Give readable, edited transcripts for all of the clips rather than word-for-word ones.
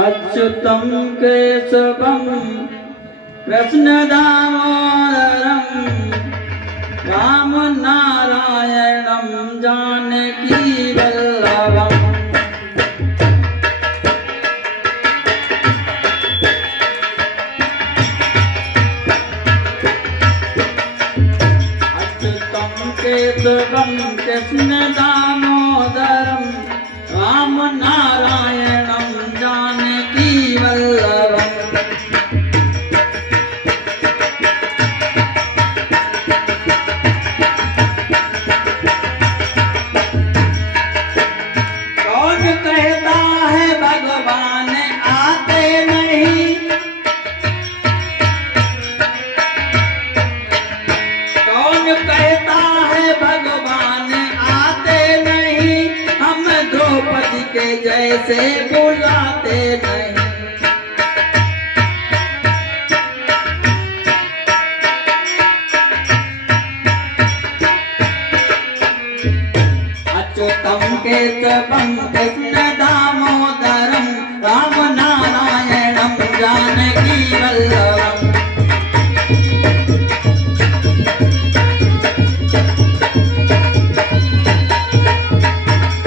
अच्युतं केशवं कृष्णदामोदरं रामनारायणं जानकीवल्लभम्। अच्युतं केशवं कृष्णदामोदरं रामनारायणं जानकीवल्लभम्। कौन कहता है भगवान आते नहीं, कौन कहता है भगवान आते नहीं, हम द्रौपदी के जैसे बुलाते नहीं। अच्युतं केशवं कृष्णदामोदरं रामनारायणं जानकीवल्लभम्।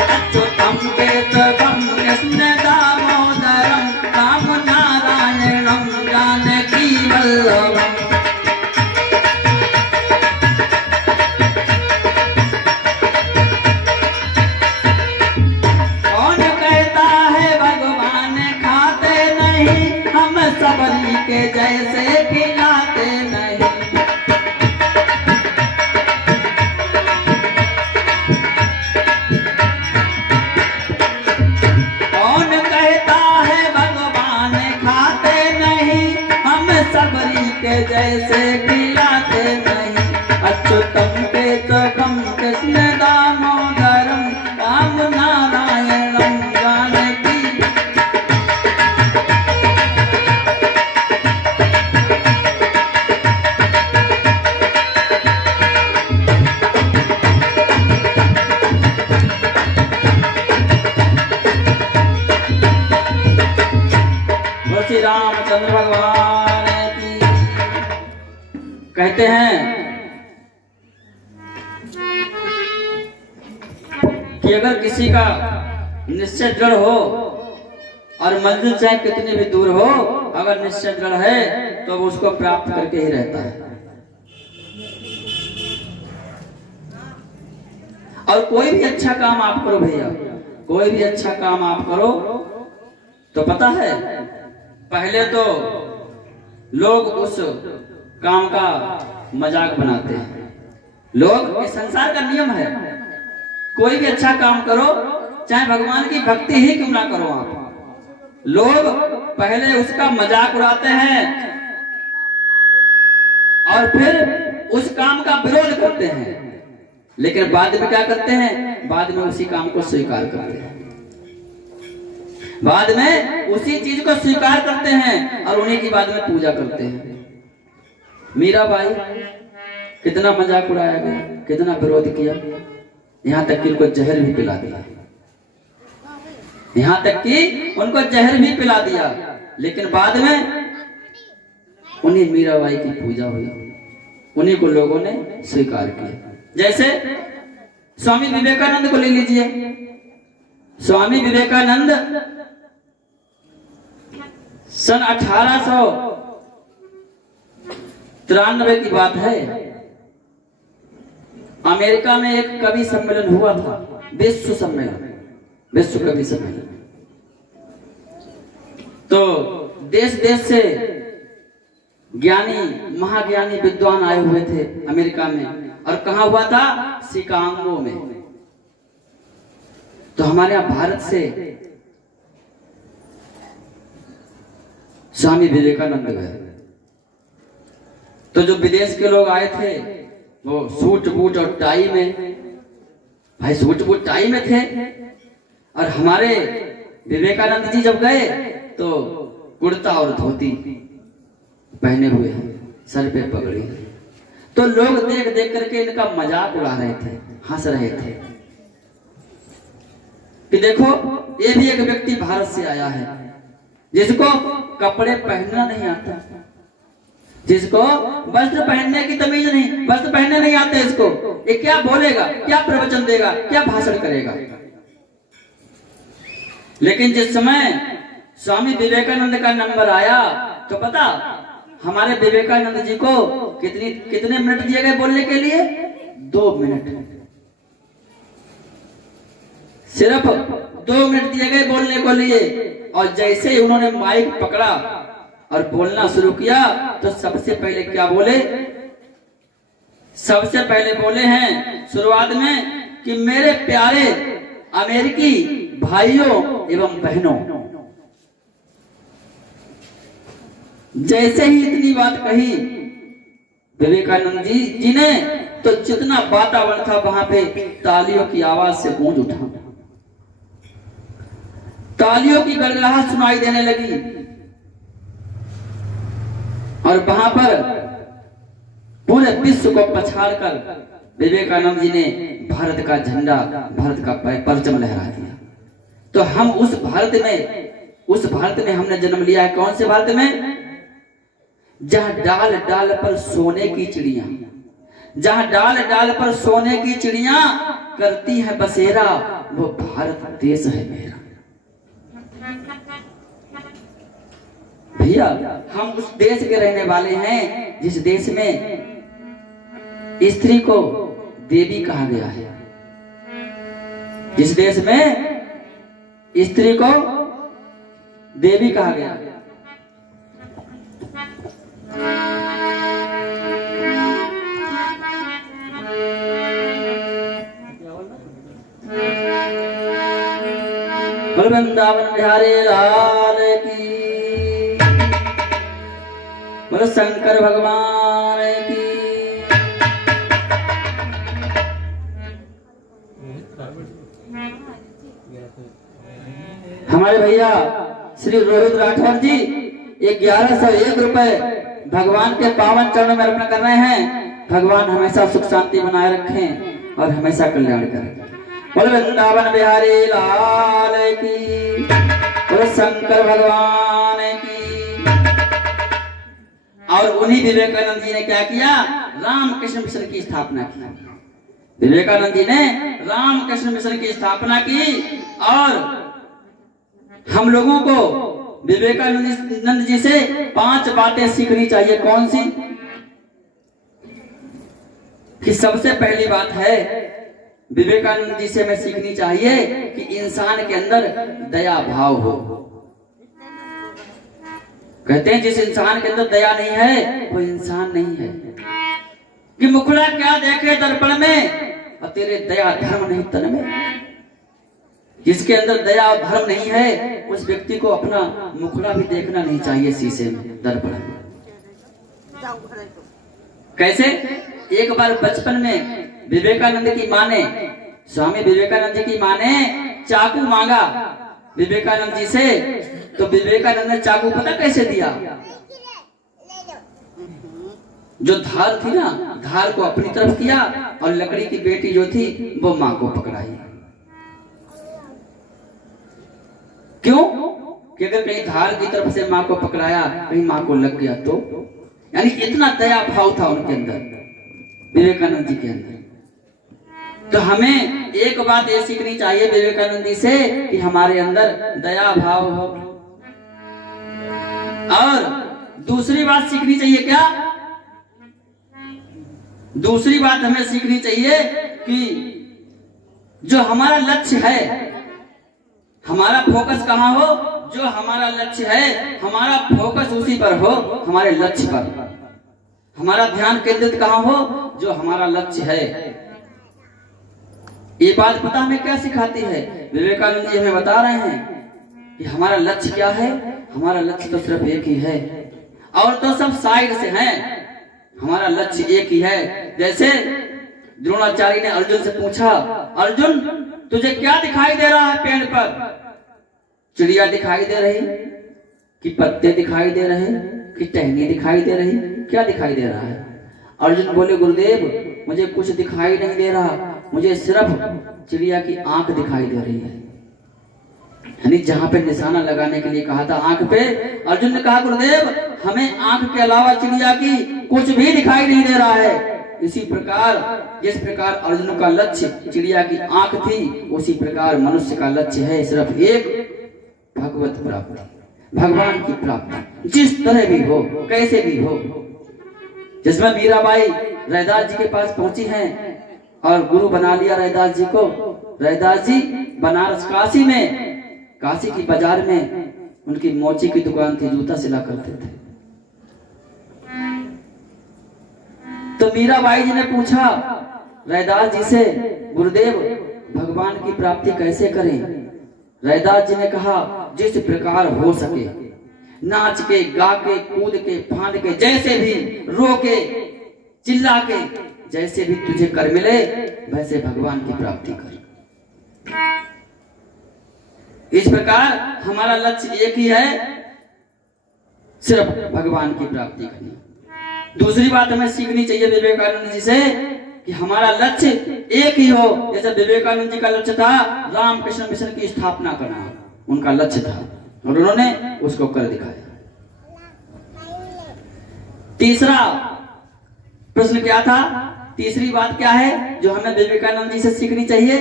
अच्युतं केशवं कृष्णदामोदरं रामनारायणं जानकीवल्लभम्। कौन कहता है भगवान खाते नहीं, हम सबरी के जैसे खिलाते नहीं। कौन कहता है भगवान खाते नहीं, हम सबरी के जैसे खिलाते नहीं। अच्युतं केशवं कृष्णदामोदरं रामनारायणं जानकी। श्री रामचंद्र भगवान की। कहते हैं कि अगर किसी का निश्चय दृढ़ हो और मंजिल चाहे कितनी भी दूर हो, अगर निश्चय दृढ़ है तो वो उसको प्राप्त करके ही रहता है। और कोई भी अच्छा काम आप करो भैया, कोई भी अच्छा काम आप करो तो पता है पहले तो लोग उस काम का मजाक बनाते हैं। लोग, इस संसार का नियम है, कोई भी अच्छा काम करो चाहे भगवान की भक्ति ही क्यों ना करो आप, लोग पहले उसका मजाक उड़ाते हैं और फिर उस काम का विरोध करते हैं, लेकिन बाद में क्या करते हैं, बाद में उसी काम को स्वीकार करते हैं, बाद में उसी चीज को स्वीकार करते हैं और उन्हीं की बाद में पूजा करते हैं। मीराबाई कितना मजाक उड़ाया गया, कितना विरोध किया, यहाँ तक कि उनको जहर भी पिला दिया, यहाँ तक कि उनको जहर भी पिला दिया, लेकिन बाद में उन्हीं मीराबाई की पूजा हुई, उन्हीं को लोगों ने स्वीकार किया। जैसे स्वामी विवेकानंद को ले लीजिए। स्वामी विवेकानंद सन 1893 की बात है, अमेरिका में एक कवि सम्मेलन हुआ था, विश्व सम्मेलन, विश्व कवि सम्मेलन। तो देश देश से ज्ञानी, महाज्ञानी विद्वान आए हुए थे अमेरिका में, और कहा हुआ था, शिकागो में। तो हमारे यहाँ भारत से स्वामी विवेकानंद गए। तो जो विदेश के लोग आए थे वो सूट बूट और टाई में, भाई सूट बूट टाई में थे, और हमारे विवेकानंद जी जब गए तो कुर्ता और धोती पहने हुए हैं, सर पे पगड़ी। तो लोग देख देख करके इनका मजाक उड़ा रहे थे, हंस रहे थे। कि देखो ये भी एक व्यक्ति भारत से आया है जिसको कपड़े पहनना नहीं आता, जिसको वस्त्र पहनने की तमीज नहीं, वस्त्र पहनने नहीं आते इसको, ये क्या बोलेगा, क्या प्रवचन देगा, क्या भाषण करेगा। लेकिन जिस समय स्वामी विवेकानंद का नंबर आया तो पता हमारे विवेकानंद जी को कितने मिनट दिए गए बोलने के लिए? 2 मिनट, सिर्फ 2 मिनट दिए गए बोलने को लिए। और जैसे ही उन्होंने माइक पकड़ा और बोलना शुरू किया तो सबसे पहले क्या बोले? सबसे पहले बोले हैं शुरुआत में कि मेरे प्यारे अमेरिकी भाइयों एवं बहनों। जैसे ही इतनी बात कही विवेकानंद जी ने तो जितना वातावरण था वहां पे तालियों की आवाज से गूंज उठा, तालियों की गड़गड़ाहट सुनाई देने लगी। और वहां पर पूरे विश्व को पछाड़कर विवेकानंद जी ने भारत का झंडा, भारत का परचम लहरा दिया। तो हम उस भारत में हमने जन्म लिया है। कौन से भारत में? जहां डाल डाल पर सोने की चिड़िया, जहां डाल डाल पर सोने की चिड़िया करती है बसेरा, वो भारत देश है मेरा। भैया हम उस देश के रहने वाले हैं जिस देश में स्त्री को देवी कहा गया है, जिस देश में स्त्री को देवी कहा गया है। वृंदावन बिहारी लाल की, बोलो शंकर भगवान की। हमारे भैया श्री रोहित राठौर जी 1101 रुपए भगवान के पावन चरणों में अर्पण कर रहे हैं। भगवान हमेशा सुख शांति बनाए रखें और हमेशा कल्याण करें। बोलो वृंदावन बिहारी लाल की, बोलो शंकर भगवान की। और उन्हीं विवेकानंद जी ने क्या किया? रामकृष्ण मिशन की स्थापना की। विवेकानंद जी ने रामकृष्ण मिशन की स्थापना की। और हम लोगों को विवेकानंद जी से 5 बातें सीखनी चाहिए। कौन सी? कि सबसे पहली बात है विवेकानंद जी से हमें सीखनी चाहिए कि इंसान के अंदर दया भाव हो। कहते हैं जिस इंसान के अंदर दया नहीं है वो इंसान नहीं है। कि मुखड़ा क्या देखे दर्पण में और तेरे दया धर्म नहीं तन में। जिसके अंदर दया और धर्म नहीं है उस व्यक्ति को अपना मुखड़ा भी देखना नहीं चाहिए शीशे में, दर्पण में। कैसे? एक बार बचपन में विवेकानंद की मां ने, स्वामी विवेकानंद जी की मां ने चाकू मांगा विवेकानंद जी से। तो विवेकानंद ने चाकू पता कैसे दिया? जो धार थी ना, धार को अपनी तरफ किया और लकड़ी की बेटी जो थी वो मां को पकड़ाई। क्यों? कि अगर कहीं धार की तरफ से मां को पकड़ाया, कहीं मां को लग गया तो। यानी इतना दया भाव था उनके अंदर, विवेकानंद जी के अंदर। तो हमें एक बात ये सीखनी चाहिए विवेकानंद जी से कि हमारे अंदर दया भाव हो। और दूसरी बात सीखनी चाहिए क्या? दूसरी बात हमें सीखनी चाहिए कि जो हमारा लक्ष्य है, हमारा फोकस कहाँ हो? जो हमारा लक्ष्य है हमारा फोकस उसी पर हो, हमारे लक्ष्य पर। हमारा ध्यान केंद्रित कहाँ हो? जो हमारा लक्ष्य है। ये बात पता हमें क्या सिखाती है? विवेकानंद जी हमें बता रहे हैं कि हमारा लक्ष्य क्या है। हमारा लक्ष्य तो सिर्फ एक ही है, और तो सब साइड से हैं। हमारा लक्ष्य एक ही है। जैसे द्रोणाचार्य ने अर्जुन से पूछा, अर्जुन तुझे क्या दिखाई दे रहा है पेड़ पर? चिड़िया दिखाई दे रही कि पत्ते दिखाई दे रहे कि टहनी दिखाई दे रही? क्या दिखाई दे रहा है? अर्जुन बोले, गुरुदेव मुझे कुछ दिखाई नहीं दे रहा, मुझे सिर्फ चिड़िया की आंख दिखाई दे रही है। यानी जहां पे निशाना लगाने के लिए कहा था आंख पे, अर्जुन ने कहा गुरुदेव हमें आंख के अलावा चिड़िया की कुछ भी दिखाई नहीं दे रहा है। इसी प्रकार जिस प्रकार अर्जुन का लक्ष्य चिड़िया की आंख थी, उसी प्रकार मनुष्य का लक्ष्य है सिर्फ एक, भगवत प्राप्ति, भगवान की प्राप्ति, जिस तरह भी हो, कैसे भी हो। जिसमें मीराबाई रैदास जी के पास पहुंची हैं और गुरु बना लिया रैदास जी को। रैदास जी बनारस काशी में, काशी की बाजार में उनकी मोची की दुकान थी, जूता सिला करते थे। तो मीराबाई जी ने पूछा रैदास जी से, गुरुदेव भगवान की प्राप्ति कैसे करें? रैदास जी ने कहा जिस प्रकार हो सके, नाच के, गा के, कूद के, फांद के, जैसे भी रो के, चिल्ला के, जैसे भी तुझे कर मिले वैसे भगवान की प्राप्ति कर। इस प्रकार हमारा लक्ष्य एक ही है, सिर्फ भगवान की प्राप्ति करनी। दूसरी बात हमें सीखनी चाहिए विवेकानंद जी से कि हमारा लक्ष्य एक ही हो। जैसे विवेकानंद जी का लक्ष्य था रामकृष्ण मिशन की स्थापना करना, उनका लक्ष्य था और उन्होंने उसको कर दिखाया। तीसरा प्रश्न क्या था? तीसरी बात क्या है जो हमें विवेकानंद जी से सीखनी चाहिए?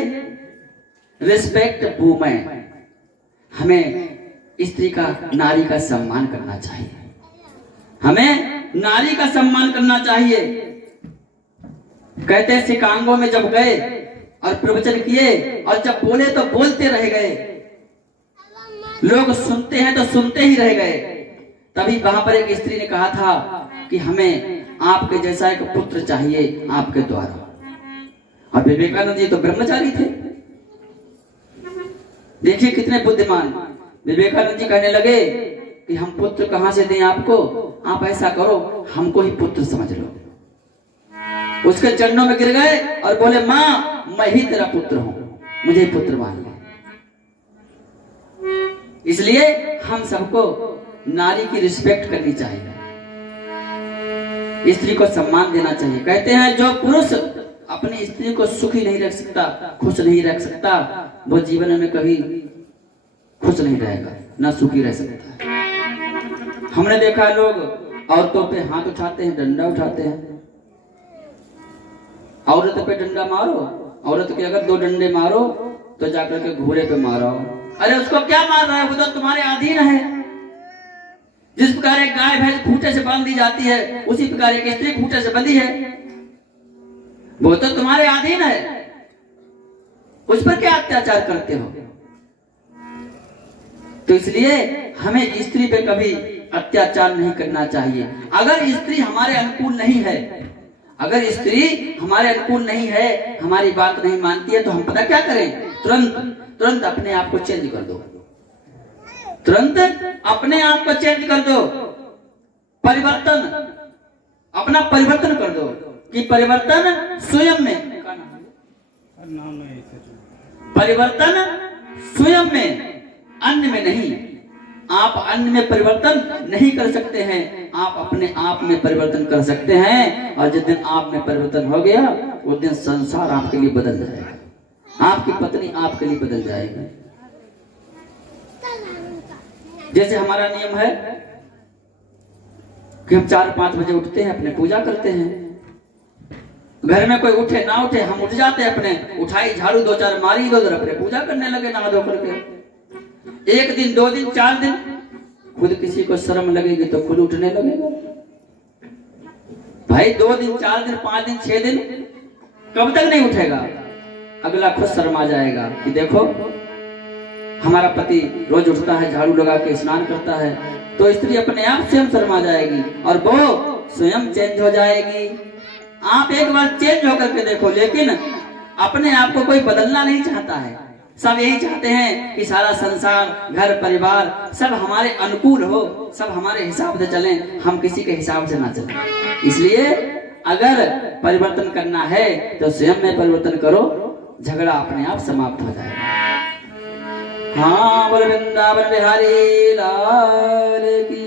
Respect women. हमें स्त्री का, नारी का सम्मान करना चाहिए। हमें नारी का सम्मान करना चाहिए। कहते हैं शिकागो में जब गए और प्रवचन किए और जब बोले तो बोलते रह गए, लोग सुनते हैं तो सुनते ही रह गए। तभी वहां पर एक स्त्री ने कहा था कि हमें आपके जैसा एक पुत्र चाहिए आपके द्वारा। और विवेकानंद जी तो ब्रह्मचारी थे, देखिए कितने बुद्धिमान। विवेकानंद जी कहने लगे कि हम पुत्र कहां से दें आपको, आप ऐसा करो हमको ही पुत्र समझ लो। उसके चरणों में गिर गए और बोले मां मैं ही तेरा पुत्र हूं, मुझे ही पुत्र मान ले। इसलिए हम सबको नारी की रिस्पेक्ट करनी चाहिए, स्त्री को सम्मान देना चाहिए। कहते हैं जो पुरुष अपनी स्त्री को सुखी नहीं रख सकता, खुश नहीं रख सकता, वो जीवन में कभी खुश नहीं रहेगा, ना सुखी रह सकता। हमने देखा है लोग औरतों पे हाथ उठाते हैं, डंडा उठाते हैं। औरत पे डंडा मारो, औरत के अगर 2 डंडे मारो तो जाकर के घोड़े पे मारो। अरे उसको क्या मार रहा है, वो तो तुम्हारे अधीन है। जिस प्रकार एक गाय भैंस खूंटे से बांध दी जाती है, उसी प्रकार एक स्त्री खूंटे से बंधी है, वो तो तुम्हारे अधीन है। उस पर क्या अत्याचार करते हो? तो इसलिए हमें स्त्री पे कभी अत्याचार नहीं करना चाहिए। अगर स्त्री हमारे अनुकूल नहीं है, अगर स्त्री हमारे अनुकूल नहीं है, हमारी बात नहीं मानती है, तो हम पता क्या करें? तुरंत अपने आप को चेंज कर दो, तुरंत अपने आप को चेंज कर दो। परिवर्तन, अपना परिवर्तन कर दो कि परिवर्तन स्वयं में, परिवर्तन स्वयं में, अन्य में नहीं। आप अन्य में परिवर्तन नहीं कर सकते हैं, आप अपने आप में परिवर्तन कर सकते हैं। और जिस दिन आप में परिवर्तन हो गया, उस दिन संसार आपके लिए बदल जाएगा, आपकी पत्नी आपके लिए बदल जाएगी। जैसे हमारा नियम है कि हम 4-5 बजे उठते हैं, अपने पूजा करते हैं। घर में कोई उठे ना उठे, हम उठ जाते हैं, अपने उठाई, झाड़ू 2-4 मारी, इधर अपने पूजा करने लगे नहा धो करके। 1 दिन, 2 दिन, 4 दिन, खुद किसी को शर्म लगेगी तो खुद उठने लगेगा। भाई 2 दिन, 4 दिन, 5 दिन, 6 दिन कब तक नहीं उठेगा? अगला खुद शर्मा जाएगा कि देखो हमारा पति रोज उठता है, झाड़ू लगा के स्नान करता है। तो स्त्री अपने आप स्वयं शर्मा जाएगी और वो स्वयं चेंज हो जाएगी। आप एक बार चेंज होकर के देखो। लेकिन अपने आप को कोई बदलना नहीं चाहता है, सब यही चाहते हैं कि सारा संसार, घर परिवार सब हमारे अनुकूल हो, सब हमारे हिसाब से चलें, हम किसी के हिसाब से ना चलें। इसलिए अगर परिवर्तन करना है तो स्वयं में परिवर्तन करो, झगड़ा अपने आप समाप्त हो जाएगा। हाँ बोल वृंदावन बिहारी लाल की।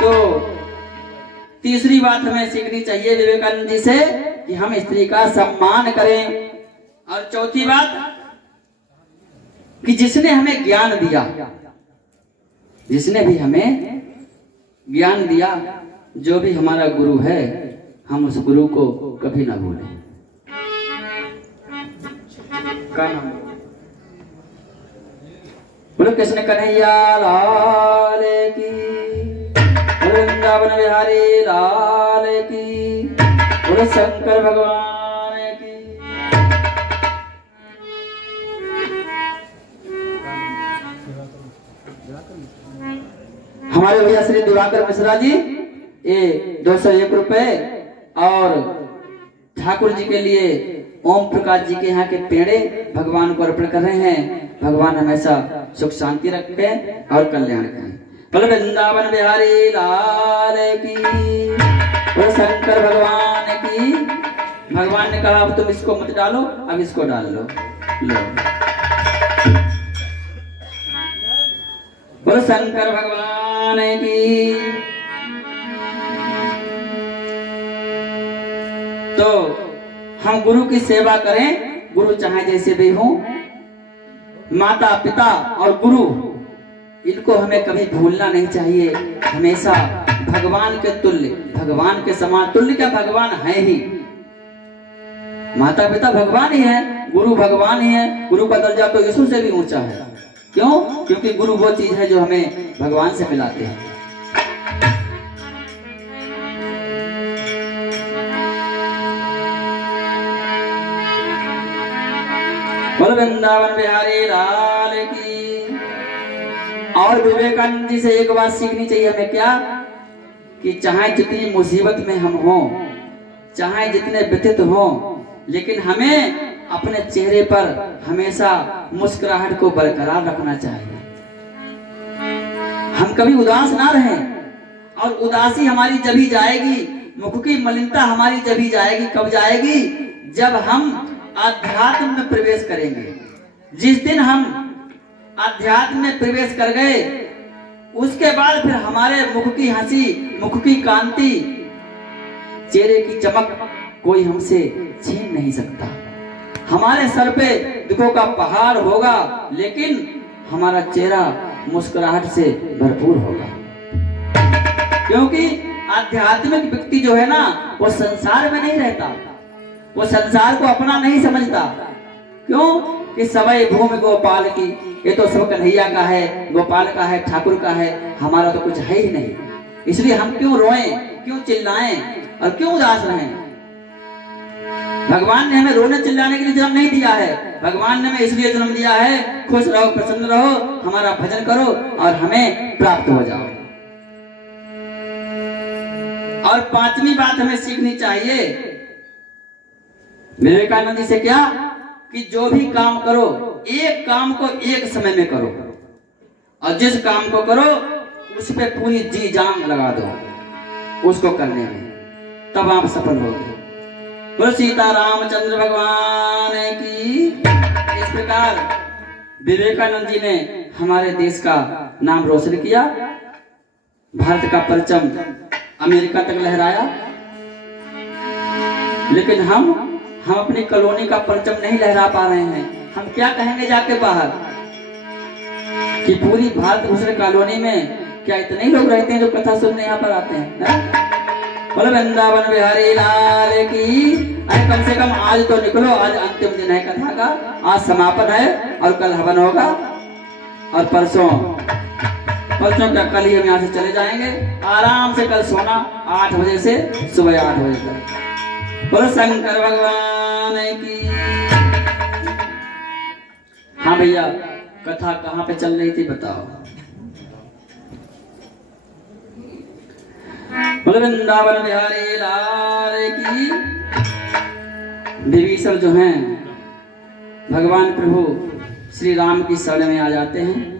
तो तीसरी बात हमें सीखनी चाहिए विवेकानंद जी से कि हम स्त्री का सम्मान करें। और चौथी बात, कि जिसने हमें ज्ञान दिया, जिसने भी हमें ज्ञान दिया, जो भी हमारा गुरु है, हम उस गुरु को कभी ना भूलें। का नाम बोलो कृष्ण कन्हैया लाल की, वृंदावन बिहारी लाल की, बोलो शंकर भगवान की। हमारे भैया श्री दिवाकर मिश्रा जी ये 201 रुपए और ठाकुर जी के लिए ओम प्रकाश जी के यहाँ के पेड़े भगवान को अर्पण कर रहे हैं। भगवान हमेशा सुख शांति रखे और कल्याण करें। बोलो वृंदावन बिहारी लाल की, बोलो शंकर भगवान की। भगवान ने कहा अब तुम इसको मत डालो, अब इसको डाल लो। बोलो शंकर भगवान की। तो हम गुरु की सेवा करें, गुरु चाहे जैसे भी हो, माता पिता और गुरु इनको हमें कभी भूलना नहीं चाहिए। हमेशा भगवान के तुल्य, भगवान के समान, तुल्य क्या भगवान है ही, माता पिता भगवान ही है, गुरु भगवान ही है। गुरु का दर्जा तो यीशु से भी ऊंचा है। क्यों? क्योंकि गुरु वो चीज है जो हमें भगवान से मिलाते हैं। बोलो वृंदावन बिहारी लाल की। और विवेकानंद जी से एक बात सीखनी चाहिए हमें, क्या कि चाहे जितनी मुसीबत में हम हों, चाहे जितने व्यथित हों, लेकिन हमें अपने चेहरे पर हमेशा मुस्कुराहट को बरकरार रखना चाहिए। हम कभी उदास ना रहें। और उदासी हमारी जभी जाएगी, मुख की मलिनता हमारी जभी जाएगी, कब जाएगी? जब हम आध्यात्म में प्रवेश करेंगे। जिस दिन हम आध्यात्म में प्रवेश कर गए, उसके बाद फिर हमारे मुख की हंसी, मुख की कांति, चेहरे की चमक कोई हमसे छीन नहीं सकता। हमारे सर पे दुखों का पहाड़ होगा, लेकिन हमारा चेहरा मुस्कुराहट से भरपूर होगा। क्योंकि आध्यात्मिक व्यक्ति जो है ना, वो संसार में नहीं रहता, वो संसार को अपना नहीं समझता। क्यों? कि सवै भूमि गोपाल की, ये तो सब कन्हैया का है, गोपाल का है, ठाकुर का है, हमारा तो कुछ है ही नहीं। इसलिए हम क्यों रोएं, क्यों चिल्लाएं और क्यों उदास रहें? भगवान ने हमें रोने चिल्लाने के लिए जन्म नहीं दिया है। भगवान ने हमें इसलिए जन्म दिया है, खुश रहो, प्रसन्न रहो, हमारा भजन करो और हमें प्राप्त हो जाओ। और पांचवी बात हमें सीखनी चाहिए विवेकानंद जी से, क्या कि जो भी काम करो, एक काम को एक समय में करो, और जिस काम को करो उस पे पूरी जी जान लगा दो उसको करने में, तब आप सफल होगे। बोलो सीता रामचंद्र भगवान की। इस प्रकार विवेकानंद जी ने हमारे देश का नाम रोशन किया, भारत का परचम अमेरिका तक लहराया। लेकिन हम अपनी कॉलोनी का परचम नहीं लहरा पा रहे हैं। हम क्या कहेंगे जाके बाहर कि पूरी भारत भूषण कॉलोनी में क्या इतने ही लोग रहते हैं जो कथा सुनने यहाँ पर आते हैं? बोलो वृंदावन बिहारी लाल की। अरे कम से कम आज तो निकलो, आज अंतिम दिन है कथा का, आज समापन है और कल हवन होगा, और परसों क्या कल ही हम यहाँ से चले जाएंगे आराम से। कल सोना 8 बजे से सुबह 8 बजे तक। बोलो शंकर भगवान की। हाँ भैया, कथा कहाँ पे चल रही थी बताओ? बोलो वृंदावन बिहारी लाल की। विभीषण जो हैं भगवान प्रभु श्री राम की शरण में आ जाते हैं।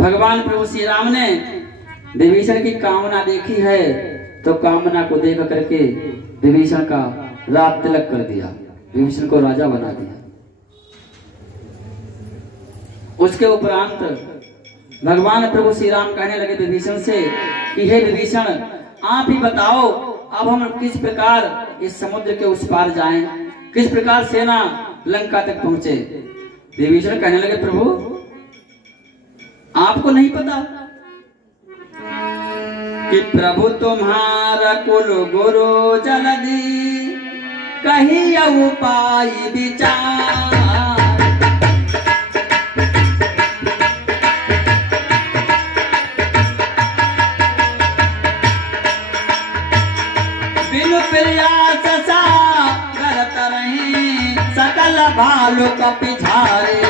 भगवान प्रभु श्री राम ने विभीषण की कामना देखी है, तो कामना को देख करके विभीषण का राज तिलक कर दिया, विभीषण को राजा बना दिया। उसके उपरांत भगवान प्रभु श्री राम कहने लगे विभीषण से कि हे विभीषण, आप ही बताओ अब हम किस प्रकार इस समुद्र के उस पार जाएं, किस प्रकार सेना लंका तक पहुंचे। विभीषण कहने लगे प्रभु आपको नहीं पता कि प्रभु तुम्हारा कुल गुरु जलदी कही उपाय विचार। बिनु प्रयास सा करत रही सकल भालु कपिझारे।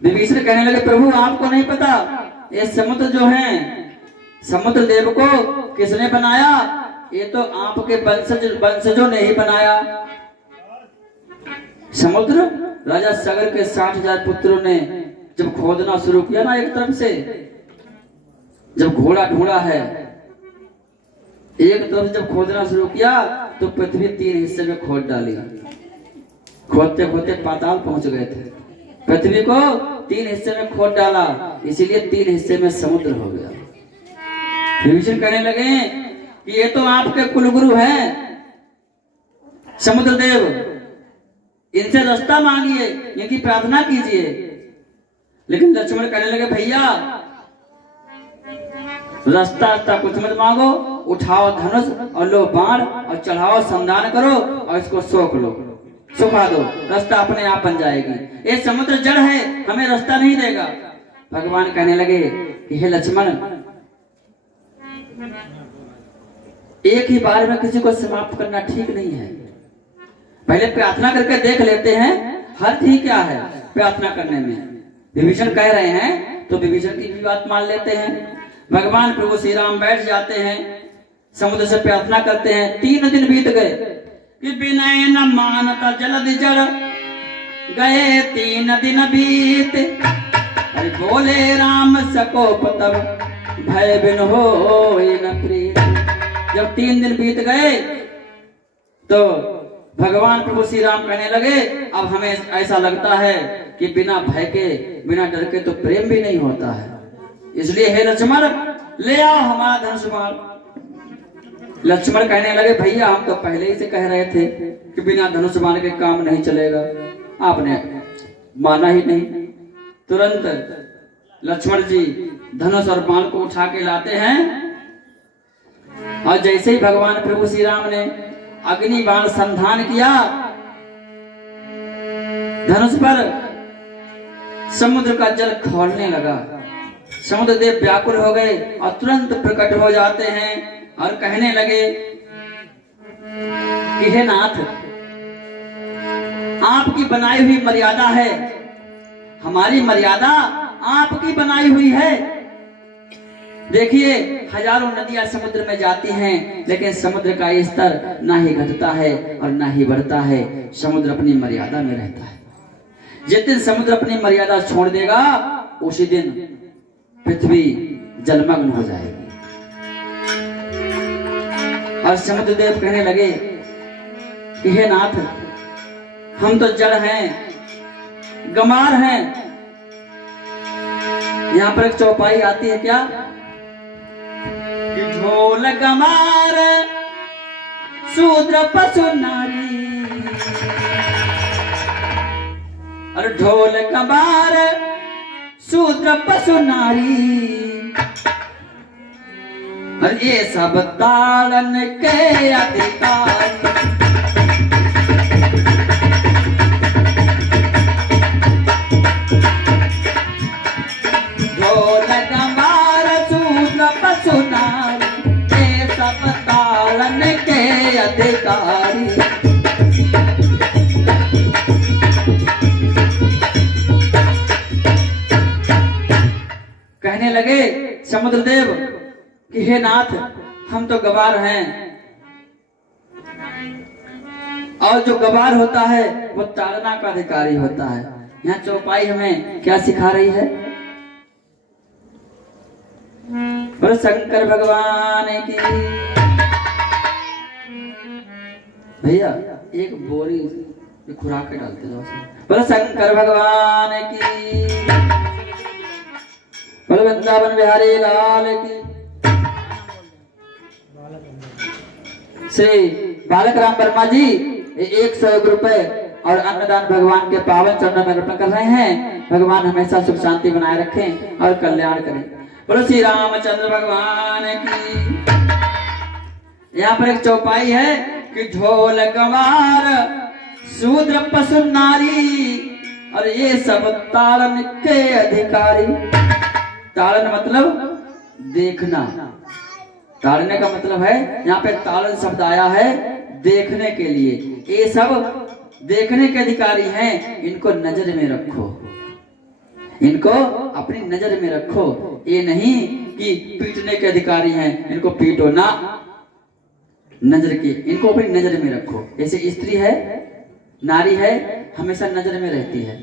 विभीषण कहने लगे प्रभु आपको नहीं पता ये समुद्र जो है समुद्र देव को किसने बनाया? ये तो आपके वंशजों ने ही बनाया। समुद्र राजा सगर के 60,000 पुत्रों ने जब खोदना शुरू किया ना, एक तरफ से जब घोड़ा ढूंढा है, एक तरफ जब खोदना शुरू किया तो पृथ्वी 3 हिस्से में खोद डाली। खोदते खोदते पाताल पहुंच गए थे। पृथ्वी को 3 हिस्से में खोद डाला, इसीलिए 3 हिस्से में समुद्र हो गया। विभीषण कहने लगे कि ये तो आपके कुलगुरु हैं समुद्र देव, इनसे रास्ता मांगिए, इनकी प्रार्थना कीजिए। लेकिन लक्ष्मण कहने लगे भैया रास्ता कुछ मत मांगो, उठाओ धनुष और लो बाण और चढ़ाओ संधान करो और इसको सोख लो, सुखा दो, रास्ता अपने आप बन जाएगी। ये समुद्र जड़ है, हमें रास्ता नहीं देगा। भगवान कहने लगे कि हे लक्ष्मण एक ही बार में किसी को समाप्त करना ठीक नहीं है, पहले प्रार्थना करके देख लेते हैं हर ठीक क्या है प्रार्थना करने में। विभीषण कह रहे हैं तो विभीषण की भी बात मान लेते हैं। भगवान प्रभु श्री राम बैठ जाते हैं, समुद्र से प्रार्थना करते हैं। 3 दिन बीत गए कि विनय न मानता जलधि जड़ गए 3 दिन बीत। अरे बोले राम सकोप तब भय बिन हो न प्रीत। जब 3 दिन बीत गए तो भगवान प्रभु श्री राम कहने लगे अब हमें ऐसा लगता है कि बिना भय के बिना डर के तो प्रेम भी नहीं होता है, इसलिए हे लक्ष्मण ले आओ हमारा धनुष बाण। लक्ष्मण कहने लगे भैया हम तो पहले ही से कह रहे थे कि बिना धनुष बाण के काम नहीं चलेगा, आपने माना ही नहीं। तुरंत लक्ष्मण जी धनुष और बाण को उठा के लाते हैं और जैसे ही भगवान प्रभु श्री राम ने अग्नि बाण संधान किया, धनुष पर समुद्र का जल खौलने लगा। समुद्र देव व्याकुल हो गए और तुरंत प्रकट हो जाते हैं और कहने लगे कि हे नाथ आपकी बनाई हुई मर्यादा है, हमारी मर्यादा आपकी बनाई हुई है। देखिए हजारों नदियां समुद्र में जाती हैं, लेकिन समुद्र का स्तर ना ही घटता है और ना ही बढ़ता है, समुद्र अपनी मर्यादा में रहता है। जिस दिन समुद्र अपनी मर्यादा छोड़ देगा उसी दिन पृथ्वी जलमग्न हो जाएगी। और समुद्र देव कहने लगे कि हे नाथ हम तो जड़ हैं, गमार हैं। यहाँ पर एक चौपाई आती है क्या, ढोल गमार शूद्र पशु नारी। और ढोल गमार शूद्र पशु नारी, और ये सब ताड़न के अधिकारी। ढोल गमार शूद्र पशु नारी, ये सब ताड़न के अधिकारी। कहने लगे समुद्र देव कि हे नाथ हम तो गवार हैं, और जो गवार होता है वो ताड़ना का अधिकारी होता है। यहाँ चौपाई हमें क्या सिखा रही है, बोलो शंकर भगवान की। भैया एक बोरी खुराक के डालते जाओ, बोलो शंकर भगवान की। बोलो वृंदावन बिहारी लाल की। श्री बालक राम वर्मा जी 101 रुपए और अन्नदान भगवान के पावन चरणों में अर्पण कर रहे हैं। भगवान हमेशा सुख शांति बनाए रखें और कल्याण करें। बोलो श्री रामचंद्र भगवान की। यहाँ पर एक चौपाई है कि ढोल गवार शूद्र पशु नारी और ये सब ताड़न के अधिकारी। ताड़न मतलब देखना, ताड़ने का मतलब है यहाँ पे ताड़न शब्द आया है देखने के लिए। ये सब देखने के अधिकारी हैं, इनको नजर में रखो, इनको अपनी नजर में रखो। ये नहीं कि पीटने के अधिकारी हैं, इनको पीटो ना, नजर की, इनको अपनी नजर में रखो। जैसे स्त्री है, नारी है, हमेशा नजर में रहती है।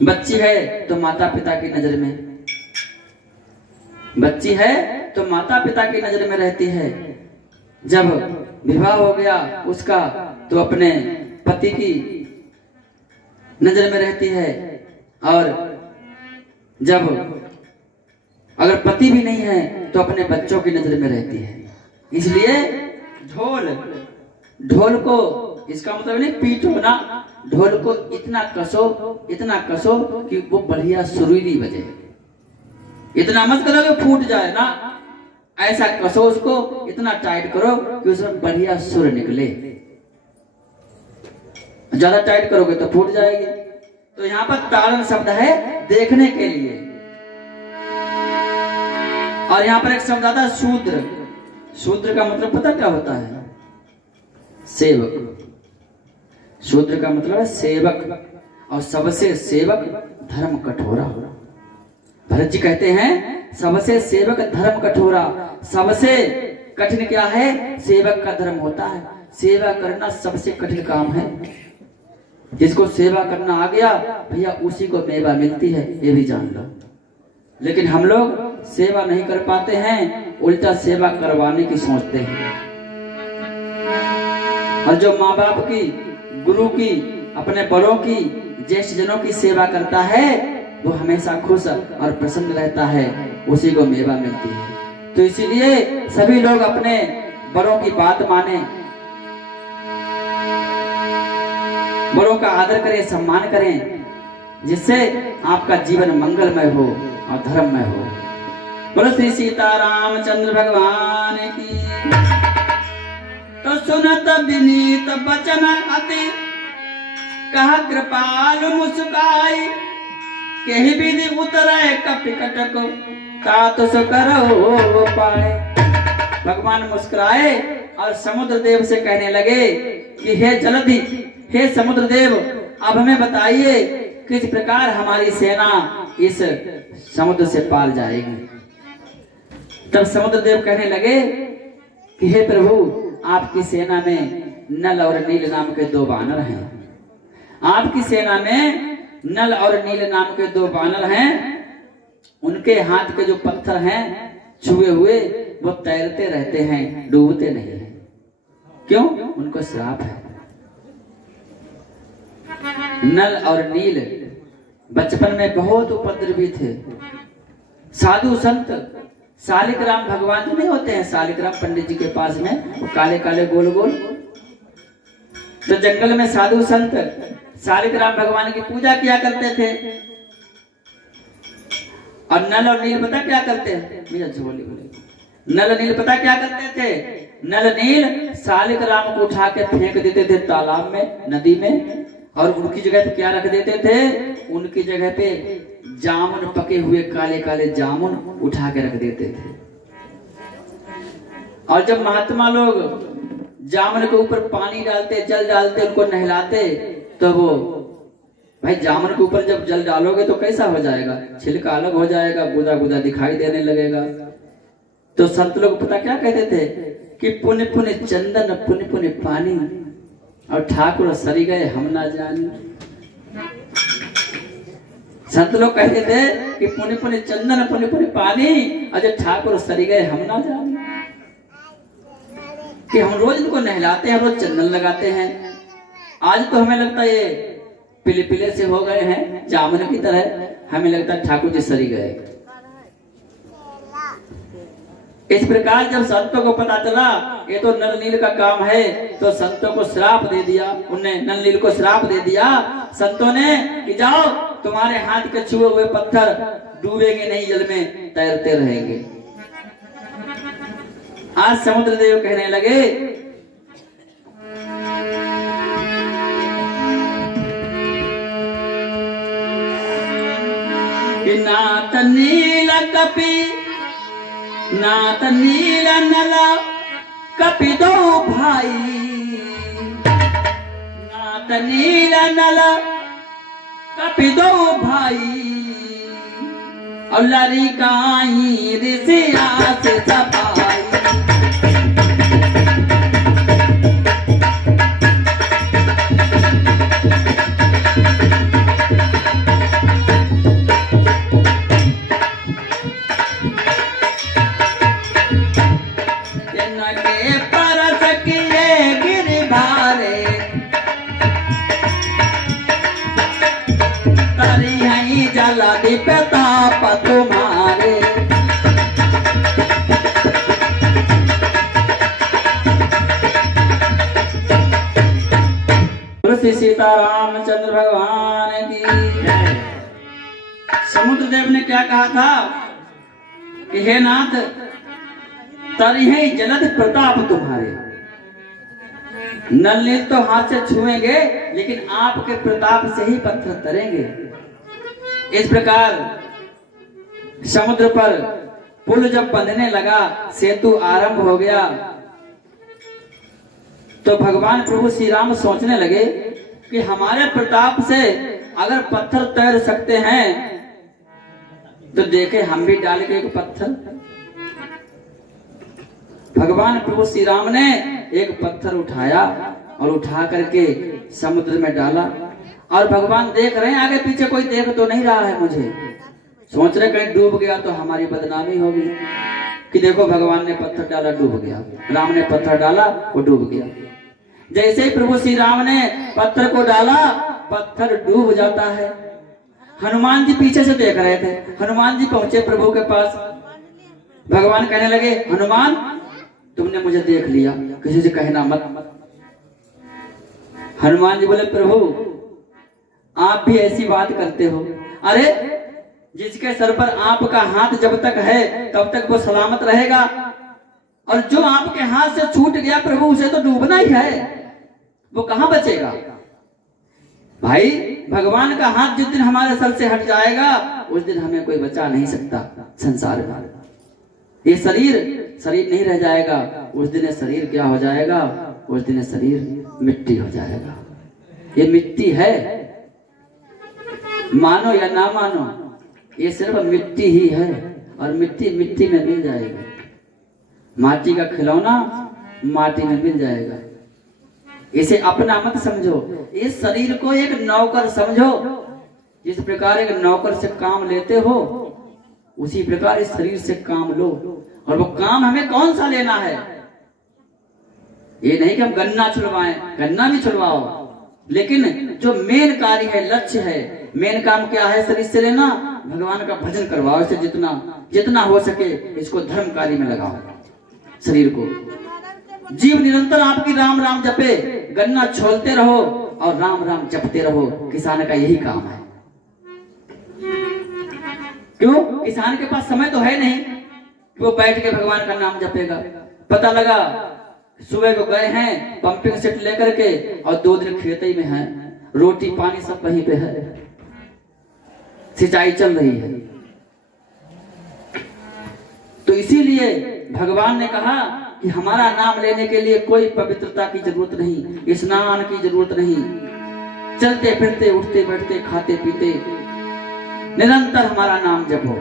बच्ची है तो माता पिता की नजर में, बच्ची है तो माता पिता की नजर में रहती है। जब विवाह हो गया उसका तो अपने पति की नजर में रहती है, और जब अगर पति भी नहीं है तो अपने बच्चों की नजर में रहती है। इसलिए ढोल को, इसका मतलब नहीं पीटो ना, ढोल को इतना कसो कि वो बढ़िया सुरीली बजे। इतना मत करो कि फूट जाए ना, ऐसा कसो उसको, इतना टाइट करो कि उसमें बढ़िया सुर निकले। ज्यादा टाइट करोगे तो फूट जाएगी। तो यहाँ पर ताड़न शब्द है देखने के लिए। और यहाँ पर एक शब्द आता है शूद्र। शूद्र का मतलब पता क्या होता है? सेवक। शूद्र का मतलब है सेवक, और सबसे सेवक धर्म कठोरा। भरत जी कहते हैं सबसे सेवक धर्म कठोरा। सबसे कठिन क्या है? सेवक का धर्म होता है। सेवा करना सबसे कठिन काम है। जिसको सेवा करना आ गया भैया उसी को मेवा मिलती है, ये भी जान लो। लेकिन हम लोग सेवा नहीं कर पाते हैं, उल्टा सेवा करवाने की सोचते हैं। और जो माँ बाप की, गुरु की, अपने बड़ों की, ज्येष्ठ जनों की सेवा करता है वो हमेशा खुश और प्रसन्न रहता है, उसी को मेवा मिलती है। तो इसीलिए सभी लोग अपने बड़ों की बात माने, बड़ों का आदर करें, सम्मान करें, जिससे आपका जीवन मंगलमय हो और धर्ममय हो। बोलो श्री सीतारामचंद्र भगवान की। तो सुनत विनीत बचन अति कहा कृपाल मुस्काई, केहि विधि उतरे कपिकट को तात सो करो पाए। भगवान मुस्कुराए और समुद्र देव से कहने लगे कि हे जलधि, हे समुद्र देव, अब हमें बताइए किस प्रकार हमारी सेना इस समुद्र से पार जाएगी। तब समुद्र देव कहने लगे कि हे प्रभु, आपकी सेना में नल और नील नाम के 2 बानर हैं। आपकी सेना में नल और नील नाम के 2 बानर हैं। उनके हाथ के जो पत्थर हैं छुए हुए वो तैरते रहते हैं, डूबते नहीं हैं। क्यों? उनको श्राप है। नल और नील बचपन में बहुत उपद्रवी थे। साधु संत शालिक राम भगवान जो नहीं होते हैं, शालिक राम पंडित जी के पास में, काले काले गोल गोल। तो जंगल में साधु संत शालिक राम भगवान की पूजा किया करते थे। और नल और नील पता क्या करते हैं? नल नील पता क्या करते थे? नल नील शालिक राम को उठा के फेंक देते थे तालाब में, नदी में, और उनकी जगह पे क्या रख देते थे? उनकी जगह पे जामुन, पके हुए काले काले जामुन उठा के रख देते थे। और जब महात्मा लोग जामुन के ऊपर पानी डालते, जल डालते, उनको नहलाते, तो वो भाई जामुन के ऊपर जब जल डालोगे तो कैसा हो जाएगा? छिलका अलग हो जाएगा, गुदा गुदा दिखाई देने लगेगा। तो संत लोग पता क्या कहते थे कि पुण्य पुण्य चंदन पुण्य पुण्य पानी, और ठाकुर सरी गए हम ना जानी। संत लोग कहते थे कि पुण्य पुण्य चंदन पुण्य पुण्य पानी, और ठाकुर सरी गए हम ना जानी। कि हम रोज इनको नहलाते हैं, रोज चंदन लगाते हैं, आज तो हमें लगता है ये पिले पिले से हो गए हैं जामुन की तरह, हमें लगता है ठाकुर जी सरी गए। इस प्रकार जब संतों को पता चला ये तो नल नील का काम है, तो संतों को श्राप दे दिया। उनने नल नील को श्राप दे दिया संतों ने कि जाओ तुम्हारे हाथ के छुए हुए पत्थर डूबेंगे नहीं, जल में तैरते रहेंगे। आज समुद्र देव कहने लगे कि नाथ नील कपि नाथ नील नल कपि दो भाई, नाथ नील नल कपि दो भाई, और लरिकाई ऋषिया से सफाई। प्रताप तुम्हारे श्री सीतारामचंद्र भगवान की जय। समुद्र देव ने क्या कहा था कि हे नाथ तरिहे जलद प्रताप तुम्हारे, नल नील तो हाथ से छुएंगे लेकिन आपके प्रताप से ही पत्थर तरेंगे। इस प्रकार समुद्र पर पुल जब बंधने लगा, सेतु आरंभ हो गया, तो भगवान प्रभु श्री राम सोचने लगे कि हमारे प्रताप से अगर पत्थर तैर सकते हैं तो देखे हम भी डाल के एक पत्थर। भगवान प्रभु श्री राम ने एक पत्थर उठाया और उठा करके समुद्र में डाला, और भगवान देख रहे हैं आगे पीछे कोई देख तो नहीं रहा है मुझे, सोच रहे कहीं डूब गया तो हमारी बदनामी होगी, कि देखो भगवान ने पत्थर डाला डूब गया, राम ने पत्थर डाला वो डूब गया। जैसे ही प्रभु श्री राम ने पत्थर को डाला पत्थर डूब जाता है। हनुमान जी पीछे से देख रहे थे, हनुमान जी पहुंचे प्रभु के पास, भगवान कहने लगे हनुमान तुमने मुझे देख लिया, किसी से कहना मत। हनुमान जी बोले प्रभु आप भी ऐसी बात करते हो, अरे जिसके सर पर आपका हाथ जब तक है तब तक वो सलामत रहेगा, और जो आपके हाथ से छूट गया प्रभु उसे तो डूबना ही है, वो कहां बचेगा। भाई भगवान का हाथ जिस दिन हमारे सर से हट जाएगा उस दिन हमें कोई बचा नहीं सकता संसार में। ये शरीर नहीं रह जाएगा, उस दिन शरीर क्या हो जाएगा, उस दिन शरीर मिट्टी हो जाएगा। ये मिट्टी है, मानो या ना मानो ये सिर्फ मिट्टी ही है, और मिट्टी मिट्टी में मिल जाएगी। माटी का खिलौना माटी में मिल जाएगा। इसे अपना मत समझो, इस शरीर को एक नौकर समझो। जिस प्रकार एक नौकर से काम लेते हो उसी प्रकार इस शरीर से काम लो, और वो काम हमें कौन सा लेना है। ये नहीं कि हम गन्ना छुड़वाएं, गन्ना भी छुड़वाओ, लेकिन जो मेन कार्य है, लक्ष्य है, मेन काम क्या है शरीर से लेना, भगवान का भजन करवाओ। इसे जितना हो सके इसको धर्म कार्य में लगाओ। शरीर को जीव निरंतर आपकी राम राम जपे, गन्ना छोलते रहो और राम राम जपते रहो। किसान का यही काम है। क्यों? किसान के पास समय तो है नहीं कि वो बैठ के भगवान का नाम जपेगा। पता लगा सुबह को गए हैं पंपिंग सेट लेकर के और 2 दिन खेत ही में है, रोटी पानी सब वहीं पे है, सिंचाई चल रही है। तो इसीलिए भगवान ने कहा कि हमारा नाम लेने के लिए कोई पवित्रता की जरूरत नहीं, स्नान की जरूरत नहीं, चलते फिरते उठते बैठते खाते पीते निरंतर हमारा नाम जपो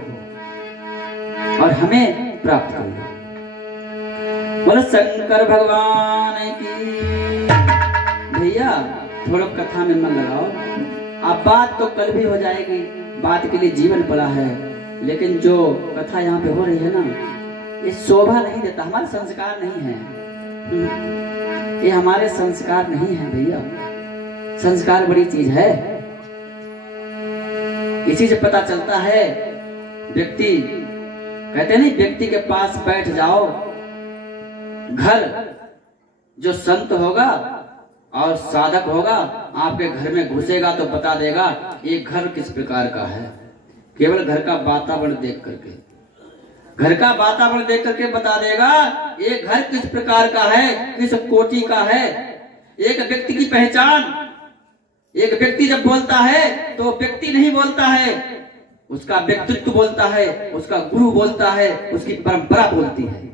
और हमें प्राप्त कर लो। बोलो शंकर भगवान की। भैया थोड़ा कथा में मन लगाओ। अब बात तो कल भी हो जाएगी, बात के लिए जीवन पड़ा है, लेकिन जो कथा यहाँ पे हो रही है ना, ये शोभा नहीं देता, हमारे संस्कार नहीं है। ये हमारे संस्कार नहीं है भैया। संस्कार बड़ी चीज है। इसी से पता चलता है व्यक्ति कहते नहीं, व्यक्ति के पास बैठ जाओ, घर जो संत होगा और साधक होगा आपके घर में घुसेगा तो बता देगा ये घर किस प्रकार का है। केवल घर का वातावरण देख करके, घर का वातावरण देख करके बता देगा ये घर किस प्रकार का है, किस कोटि का है। एक व्यक्ति की पहचान, एक व्यक्ति जब बोलता है तो व्यक्ति नहीं बोलता है, उसका व्यक्तित्व बोलता है, उसका गुरु बोलता है, उसकी परंपरा बोलती है।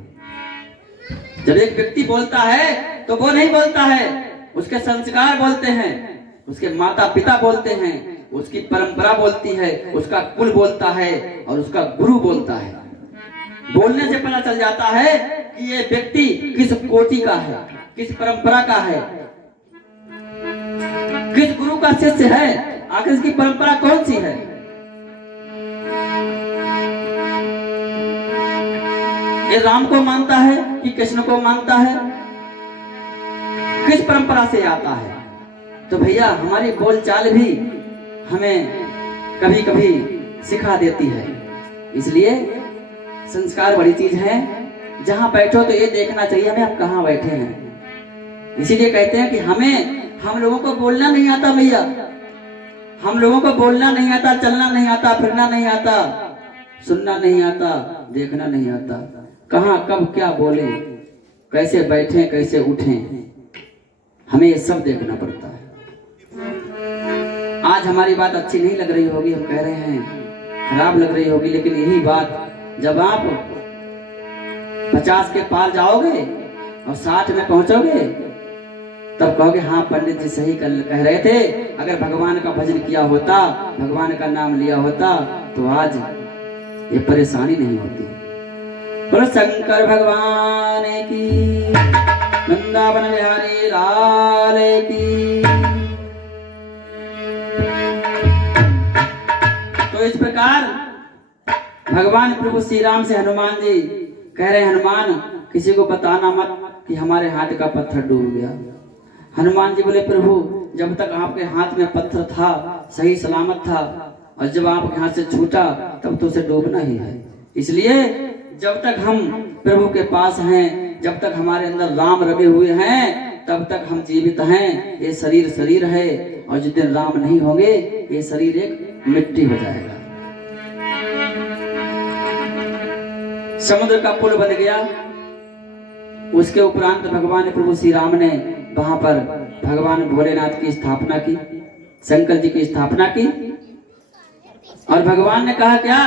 जब एक व्यक्ति बोलता है तो वो नहीं बोलता है, उसके संस्कार बोलते हैं, उसके माता पिता बोलते हैं, उसकी परंपरा बोलती है, उसका कुल बोलता है और उसका गुरु बोलता है। बोलने से पता चल जाता है कि ये व्यक्ति किस कोटि का है, किस परंपरा का है, किस गुरु का शिष्य है, आखिर इसकी परंपरा कौन सी है। ये राम को मानता है कि कृष्ण को मानता है, किस परंपरा से आता है। तो भैया हमारी बोलचाल भी हमें कभी कभी सिखा देती है। इसलिए संस्कार बड़ी चीज है। जहां बैठो तो ये देखना चाहिए हमें हम कहां बैठे हैं। इसीलिए कहते हैं कि हम लोगों को बोलना नहीं आता भैया, हम लोगों को बोलना नहीं आता, चलना नहीं आता, फिरना नहीं आता, सुनना नहीं आता, देखना नहीं आता। कहां कब क्या बोले, कैसे बैठे, कैसे उठे, हमें ये सब देखना पड़ता है। आज हमारी बात अच्छी नहीं लग रही होगी, हम कह रहे हैं खराब लग रही होगी, लेकिन यही बात जब आप 50 के पार जाओगे और 60 में पहुंचोगे तब कहोगे हाँ पंडित जी सही कह रहे थे, अगर भगवान का भजन किया होता, भगवान का नाम लिया होता तो आज ये परेशानी नहीं होती। बोलो शंकर भगवान की, वृंदावन बिहारी लाल की। तो इस प्रकार भगवान प्रभु श्री राम से हनुमान जी कह रहे, हनुमान किसी को बताना मत कि हमारे हाथ का पत्थर डूब गया। हनुमान जी बोले प्रभु जब तक आपके हाथ में पत्थर था सही सलामत था, और जब आपके हाथ से छूटा तब तो उसे डूबना ही है। इसलिए जब तक हम प्रभु के पास हैं, जब तक हमारे अंदर राम रमे हुए हैं, तब तक हम जीवित हैं। ये शरीर शरीर है, और जिस दिन राम नहीं होंगे ये शरीर एक मिट्टी हो जाएगा। समुद्र का पुल बन गया, उसके उपरांत भगवान प्रभु श्री राम ने वहां पर भगवान भोलेनाथ की स्थापना की, शंकर जी की स्थापना की। और भगवान ने कहा क्या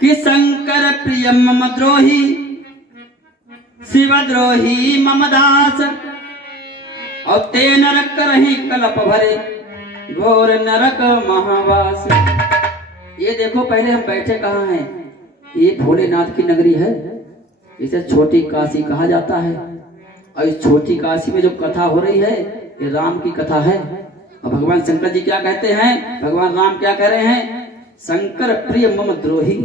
कि शंकर प्रिय मम द्रोही, शिव द्रोही मम दास, और ते नरक करहि कलप भरे, घोर नरक महावास। ये देखो पहले हम बैठे कहाँ हैं, ये भोलेनाथ की नगरी है, इसे छोटी काशी कहा जाता है। और इस छोटी काशी में जो कथा हो रही है ये राम की कथा है। और भगवान शंकर जी क्या कहते हैं, भगवान राम क्या कह रहे हैं, शंकर प्रिय मम द्रोही,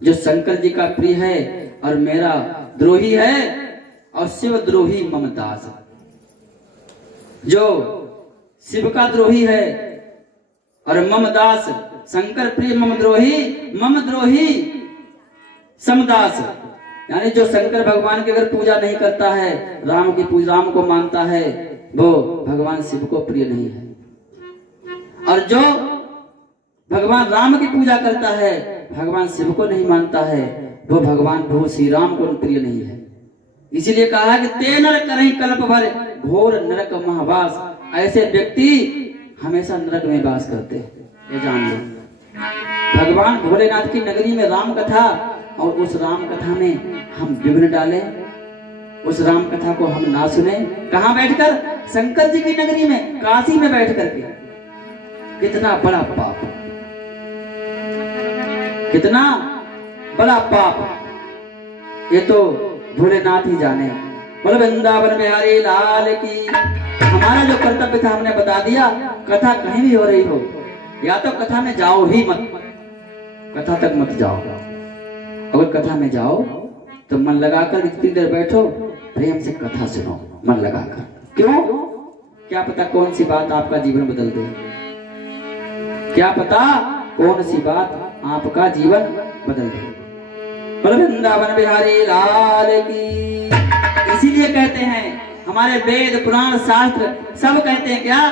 जो शंकर जी का प्रिय है और मेरा द्रोही है, और शिव द्रोही मम दास, जो शिव का द्रोही है और मम दास, शंकर प्रिय मम द्रोही समदास। यानी जो शंकर भगवान की अगर पूजा नहीं करता है, राम की पूजा, राम को मानता है, वो भगवान शिव को प्रिय नहीं है। और जो भगवान राम की पूजा करता है, भगवान शिव को नहीं मानता है, वो भगवान प्रभु श्री राम को प्रिय नहीं है। इसीलिए कहा कि ते नरक करहि कल्प भर, घोर नरक महावास। ऐसे व्यक्ति हमेशा नरक में वास करते हैं, ये जान लो। भगवान भोलेनाथ की नगरी में राम कथा, और उस राम कथा में हम विघ्न डालें, उस राम कथा को हम ना सुने। कहां बैठकर, शंकर जी की नगरी में, काशी में बैठ करके। कितना बड़ा पाप, कितना बड़ा पाप, ये तो भोलेनाथ ही जाने। बोलो वृंदावन बिहारी लाल की। हमारा जो कर्तव्य था हमने बता दिया। कथा कहीं भी हो रही हो, या तो कथा में जाओ ही मत, कथा तक मत जाओ। अगर कथा में जाओ तो मन लगाकर इतनी देर बैठो, प्रेम से कथा सुनो मन लगाकर। क्यों? क्या पता कौन सी बात आपका जीवन बदल दे, क्या पता कौन सी बात आपका जीवन बदल दे। बोलो वृंदावन बिहारी लाल की। इसीलिए कहते हैं हमारे वेद पुराण शास्त्र सब कहते हैं क्या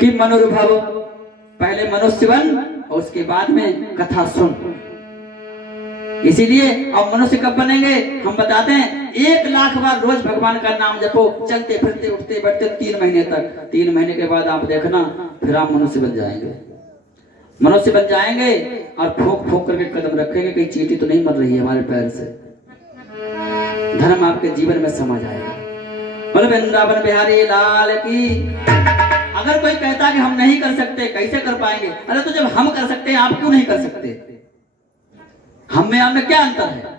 कि मनुर्भव, पहले मनुष्य बन और उसके बाद में कथा सुन। इसीलिए अब मनुष्य कब बनेंगे हम बताते हैं, 1,00,000 बार रोज भगवान का नाम जपो, चलते फिरते उठते बैठते 3 महीने तक। 3 महीने के बाद आप देखना फिर आप मनुष्य बन जाएंगे। मनुष्य बन जाएंगे और फूंक फूंक करके कदम रखेंगे, कहीं चींटी तो नहीं मर रही है हमारे पैर से। धर्म आपके जीवन में समा जाएगा। बोलो वृंदावन बिहारी लाल की। अगर कोई कहता कि हम नहीं कर सकते, कैसे कर पाएंगे? अरे तो जब हम कर सकते हैं आप क्यों नहीं कर सकते? हम में आप में क्या अंतर है?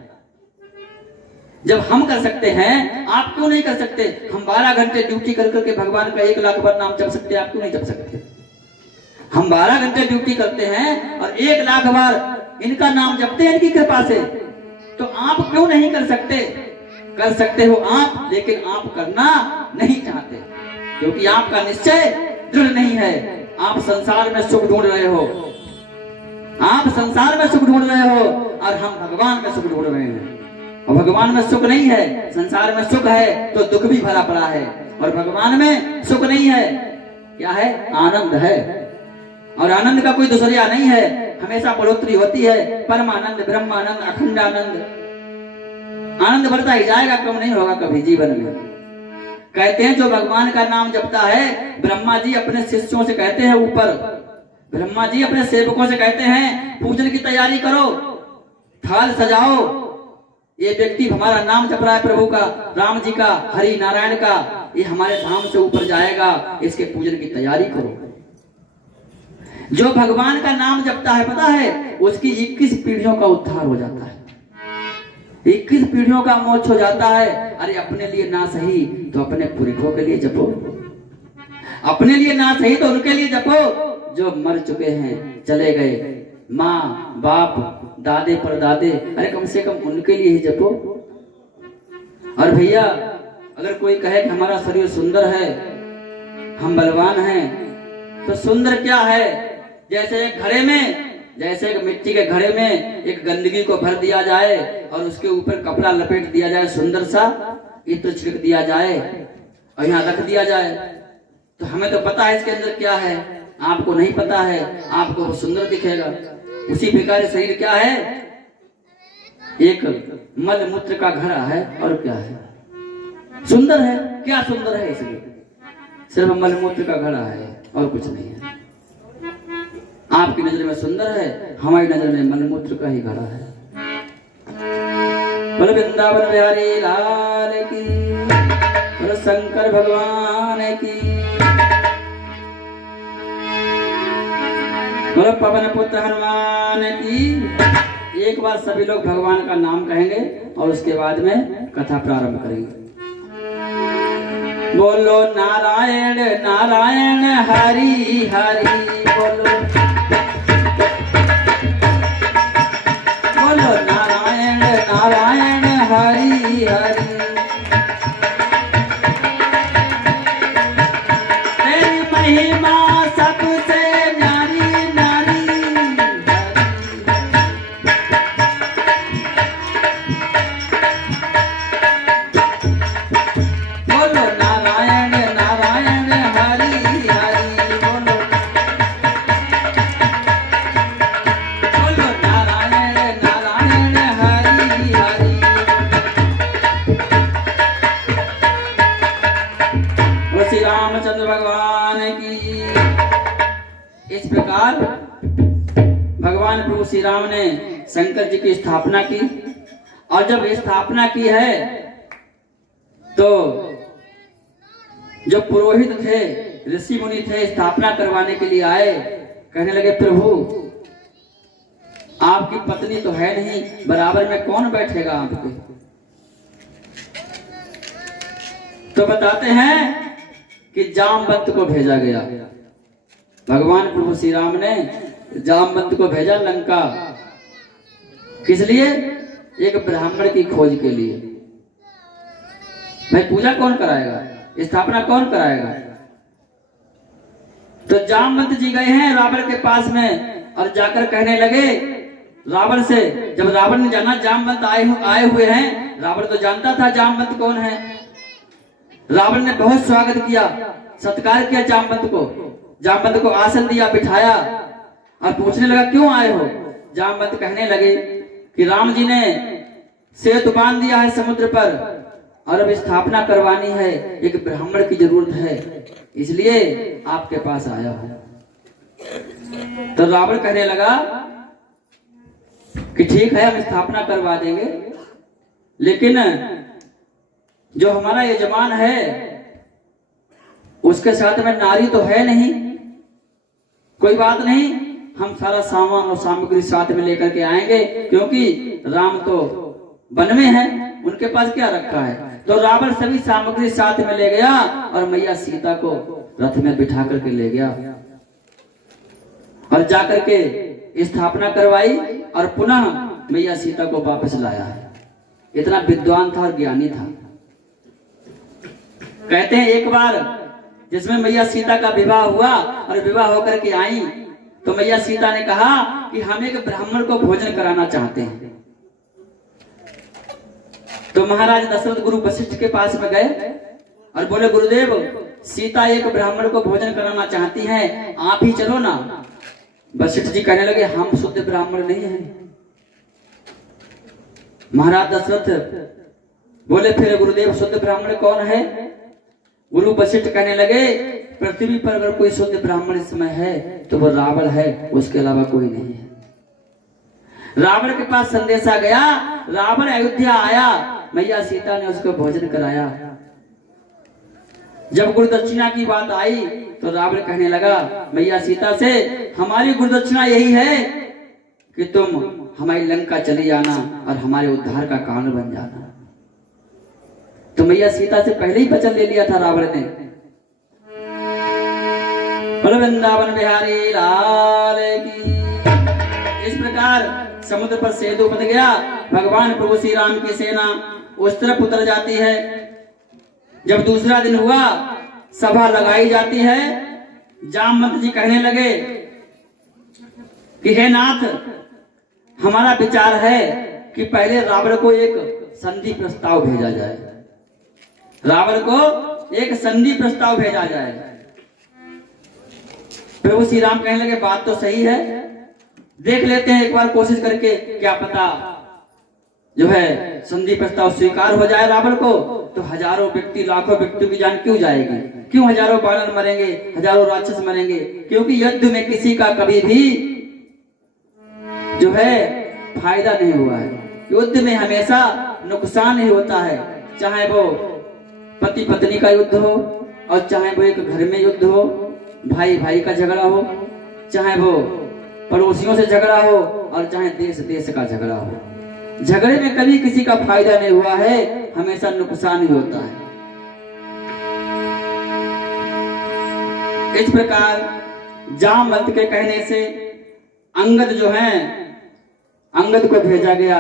जब हम कर सकते हैं आप क्यों नहीं कर सकते? हम 12 घंटे ड्यूटी कर करके भगवान का 1,00,000 बार नाम जप सकते हैं, आप क्यों नहीं जप सकते? हम 12 घंटे ड्यूटी करते हैं और 1,00,000 बार इनका नाम जपते हैं इनकी कृपा से, तो आप क्यों नहीं कर सकते? कर सकते हो आप, लेकिन आप करना नहीं चाहते क्योंकि आपका निश्चय दृढ़ नहीं है। आप संसार में सुख ढूंढ रहे हो, आप संसार में सुख ढूंढ रहे हो और हम भगवान में सुख ढूंढ रहे हैं। और भगवान में सुख नहीं है, संसार में सुख है तो दुख भी भरा पड़ा है, और भगवान में सुख नहीं है, क्या है? आनंद है। और आनंद का कोई दूसरा नहीं है, हमेशा बढ़ोतरी होती है। परमानंद, ब्रह्मानंद, अखंड आनंद, आनंद बढ़ता ही जाएगा, कम नहीं होगा कभी जीवन में। कहते हैं जो भगवान का नाम जपता है, ब्रह्मा जी अपने शिष्यों से कहते हैं, ऊपर ब्रह्मा जी अपने सेवकों से कहते हैं पूजन की तैयारी करो, थाल सजाओ। ये व्यक्ति हमारा नाम जप रहा है प्रभु का, राम जी का, हरि नारायण का, ये हमारे धाम से ऊपर जाएगा, इसके पूजन की तैयारी करो। जो भगवान का नाम जपता है पता है उसकी 21 पीढ़ियों का उद्धार हो जाता है, 21 पीढ़ियों का मोक्ष हो जाता है। अरे अपने लिए ना सही तो अपने पुरखों के लिए जपो, अपने लिए ना सही तो उनके लिए जपो जो मर चुके हैं, चले गए, माँ बाप दादे परदादे, अरे कम से कम उनके लिए ही जपो। और भैया अगर कोई कहे कि हमारा शरीर सुंदर है, हम बलवान हैं, तो सुंदर क्या है? जैसे एक घड़े में, जैसे एक मिट्टी के घड़े में एक गंदगी को भर दिया जाए और उसके ऊपर कपड़ा लपेट दिया जाए, सुंदर सा इत्र छिड़क दिया जाए और यहाँ रख दिया जाए, तो हमें तो पता है इसके अंदर क्या है, आपको नहीं पता है, आपको सुंदर दिखेगा। उसी प्रकार शरीर क्या है? एक मल मूत्र का घड़ा है, और क्या है? सुंदर है। क्या सुंदर है? इसलिए सिर्फ मल मूत्र का घड़ा है और कुछ नहीं है। आपकी नजर में सुंदर है, हमारी नजर में मलमूत्र का ही घड़ा है। बोलो वृंदावन बिहारी लाल की, बोलो शंकर भगवान की, बोलो पवन पुत्र हनुमान की। एक बार सभी लोग भगवान का नाम कहेंगे और उसके बाद में कथा प्रारंभ करेंगे। बोलो नारायण नारायण हरि हरि, बोलो नारायण नारायण हरि हरि। तेरी महिमा सबसे न्यारी न्यारी, बोलो नारायण नारायण हरि हरि, बोलो नारायण नारायण हरि हरि। श्री रामचंद्र भगवान की। इस प्रकार भगवान प्रभु श्री राम ने शंकर जी की स्थापना की, और जब स्थापना की है तो जो पुरोहित थे, ऋषि मुनि थे, स्थापना करवाने के लिए आए, कहने लगे प्रभु आपकी पत्नी तो है नहीं, बराबर में कौन बैठेगा आपके? तो बताते हैं कि जामवंत को भेजा गया। भगवान प्रभु श्री राम ने जामवंत को भेजा लंका, किस लिए? एक ब्राह्मण की खोज के लिए। भाई पूजा कौन कराएगा, स्थापना कौन कराएगा? तो जामवंत जी गए हैं रावण के पास में और जाकर कहने लगे रावण से, जब रावण ने जाना जामवंत आए हुए हैं, रावण तो जानता था जामवंत कौन है। रावण ने बहुत स्वागत किया, सत्कार किया जामवंत को आसन दिया, बिठाया और पूछने लगा क्यों आए हो। जामवंत कहने लगे कि राम जी ने सेतु बांध दिया है समुद्र पर और अब स्थापना करवानी है, एक ब्राह्मण की जरूरत है, इसलिए आपके पास आया हूं। तो रावण कहने लगा कि ठीक है, हम स्थापना करवा देंगे, लेकिन जो हमारा यजमान है उसके साथ में नारी तो है नहीं। कोई बात नहीं, हम सारा सामान और सामग्री साथ में लेकर के आएंगे, क्योंकि राम तो वन में है, उनके पास क्या रखा है। तो रावण सभी सामग्री साथ में ले गया और मैया सीता को रथ में बिठा करके ले गया और जाकर के स्थापना करवाई और पुनः मैया सीता को वापस लाया है। इतना विद्वान था और ज्ञानी था। कहते हैं एक बार जिसमें मैया सीता का विवाह हुआ और विवाह होकर के आई, तो मैया सीता ने कहा कि हम एक ब्राह्मण को भोजन कराना चाहते हैं। तो महाराज दशरथ गुरु वशिष्ठ के पास में गए और बोले गुरुदेव, सीता एक ब्राह्मण को भोजन कराना चाहती हैं, आप ही चलो ना। वशिष्ठ जी कहने लगे हम शुद्ध ब्राह्मण नहीं हैं। महाराज दशरथ बोले फिर गुरुदेव शुद्ध ब्राह्मण कौन है। गुरु वशिष्ठ कहने लगे पृथ्वी पर अगर कोई शुद्ध ब्राह्मण इस समय है तो वो रावण है, उसके अलावा कोई नहीं है। रावण के पास संदेशा गया, रावण अयोध्या आया, मैया सीता ने उसको भोजन कराया। जब गुरुदक्षिणा की बात आई तो रावण कहने लगा मैया सीता से, हमारी गुरुदक्षिणा यही है कि तुम हमारी लंका चली जाना और हमारे उद्धार का कारण बन जाना। तो मैया सीता से पहले ही वचन ले लिया था रावण ने। बोलो वृंदावन बिहारी लाल की। इस प्रकार समुद्र पर सेतु बन गया। भगवान प्रभु श्री राम की सेना उस तरफ उतर जाती है। जब दूसरा दिन हुआ, सभा लगाई जाती है। जामवंत जी कहने लगे कि हे नाथ, हमारा विचार है कि पहले रावण को एक संधि प्रस्ताव भेजा जाए। रावण को एक संधि प्रस्ताव भेजा जाए। प्रभु श्री राम कहने लगे बात तो सही है, देख लेते हैं एक बार कोशिश करके, क्या पता जो है संधि प्रस्ताव स्वीकार हो जाए रावण को। तो हजारों व्यक्ति, लाखों व्यक्ति की जान क्यों जाएगी, क्यों हजारों बानर मरेंगे, हजारों राक्षस मरेंगे। क्योंकि युद्ध में किसी का कभी भी जो है फायदा नहीं हुआ है। युद्ध में हमेशा नुकसान ही होता है, चाहे वो पति पत्नी का युद्ध हो और चाहे वो एक घर में युद्ध हो, भाई भाई का झगड़ा हो, चाहे वो पड़ोसियों से झगड़ा हो और चाहे देश देश का झगड़ा हो। झगड़े में कभी किसी का फायदा नहीं हुआ है, हमेशा नुकसान ही होता है। इस प्रकार जामवंत के कहने से अंगद जो है, अंगद को भेजा गया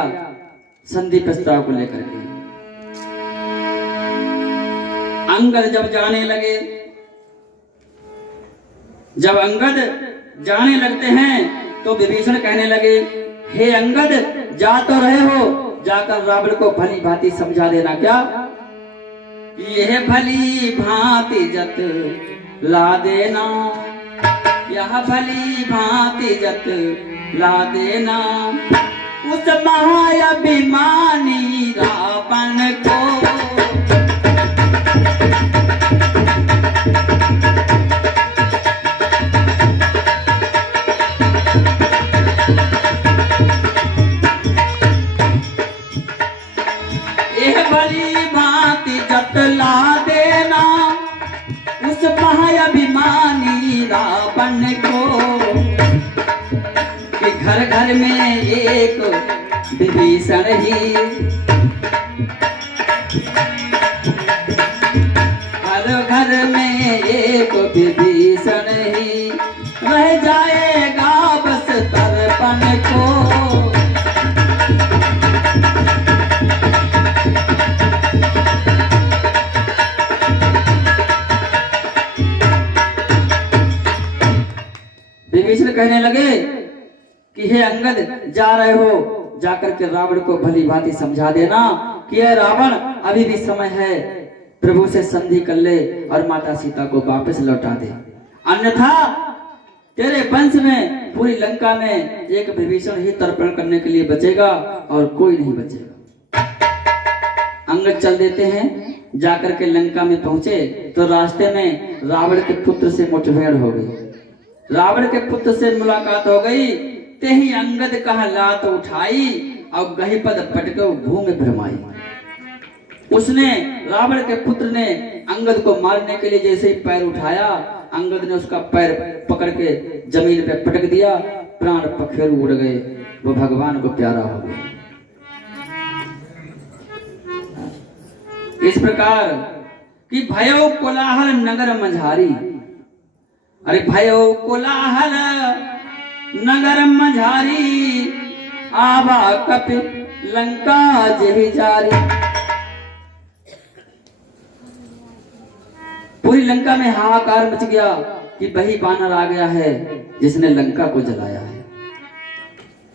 संधि प्रस्ताव को लेकर के। अंगद जब जाने लगे, जब अंगद जाने लगते हैं तो विभीषण कहने लगे हे अंगद, जा तो रहे हो, जाकर रावण को भली भांति समझा देना। क्या यह भली भांति जत ला देना, यह भली भांति जत ला देना उस महाअभिमानी रावण को। ला देना उस महाअभिमानी रावण को कि घर घर में एक विभीषण ही, घर घर में एक विभीषण ही रह जाएगा बस तर्पण को। विभीषण कहने लगे कि हे अंगद जा रहे हो, जाकर के रावण को भली भांति समझा देना कि हे रावण अभी भी समय है, प्रभु से संधि कर ले और माता सीता को वापस लौटा दे, अन्यथा तेरे वंश में पूरी लंका में एक विभीषण ही तर्पण करने के लिए बचेगा और कोई नहीं बचेगा। अंगद चल देते हैं, जाकर के लंका में पहुंचे तो रास्ते में रावण के पुत्र से मुठभेड़ हो गई। रावण के पुत्र से मुलाकात हो गई, ते ही अंगद कहा लात उठाई और गही पद पटके भूमि भ्रमाई। उसने रावण के पुत्र ने अंगद को मारने के लिए जैसे ही पैर उठाया, अंगद ने उसका पैर पकड़ के जमीन पे पटक दिया, प्राण पखेरु उड़ गए, वो भगवान को प्यारा हो गया। इस प्रकार कि भयो कोलाहल नगर मझारी, अरे भयो कोलाहल नगर मझारी, आवा कपि लंका जेहि जारी। पूरी लंका में हाहाकार मच गया कि वही बानर आ गया है जिसने लंका को जलाया है।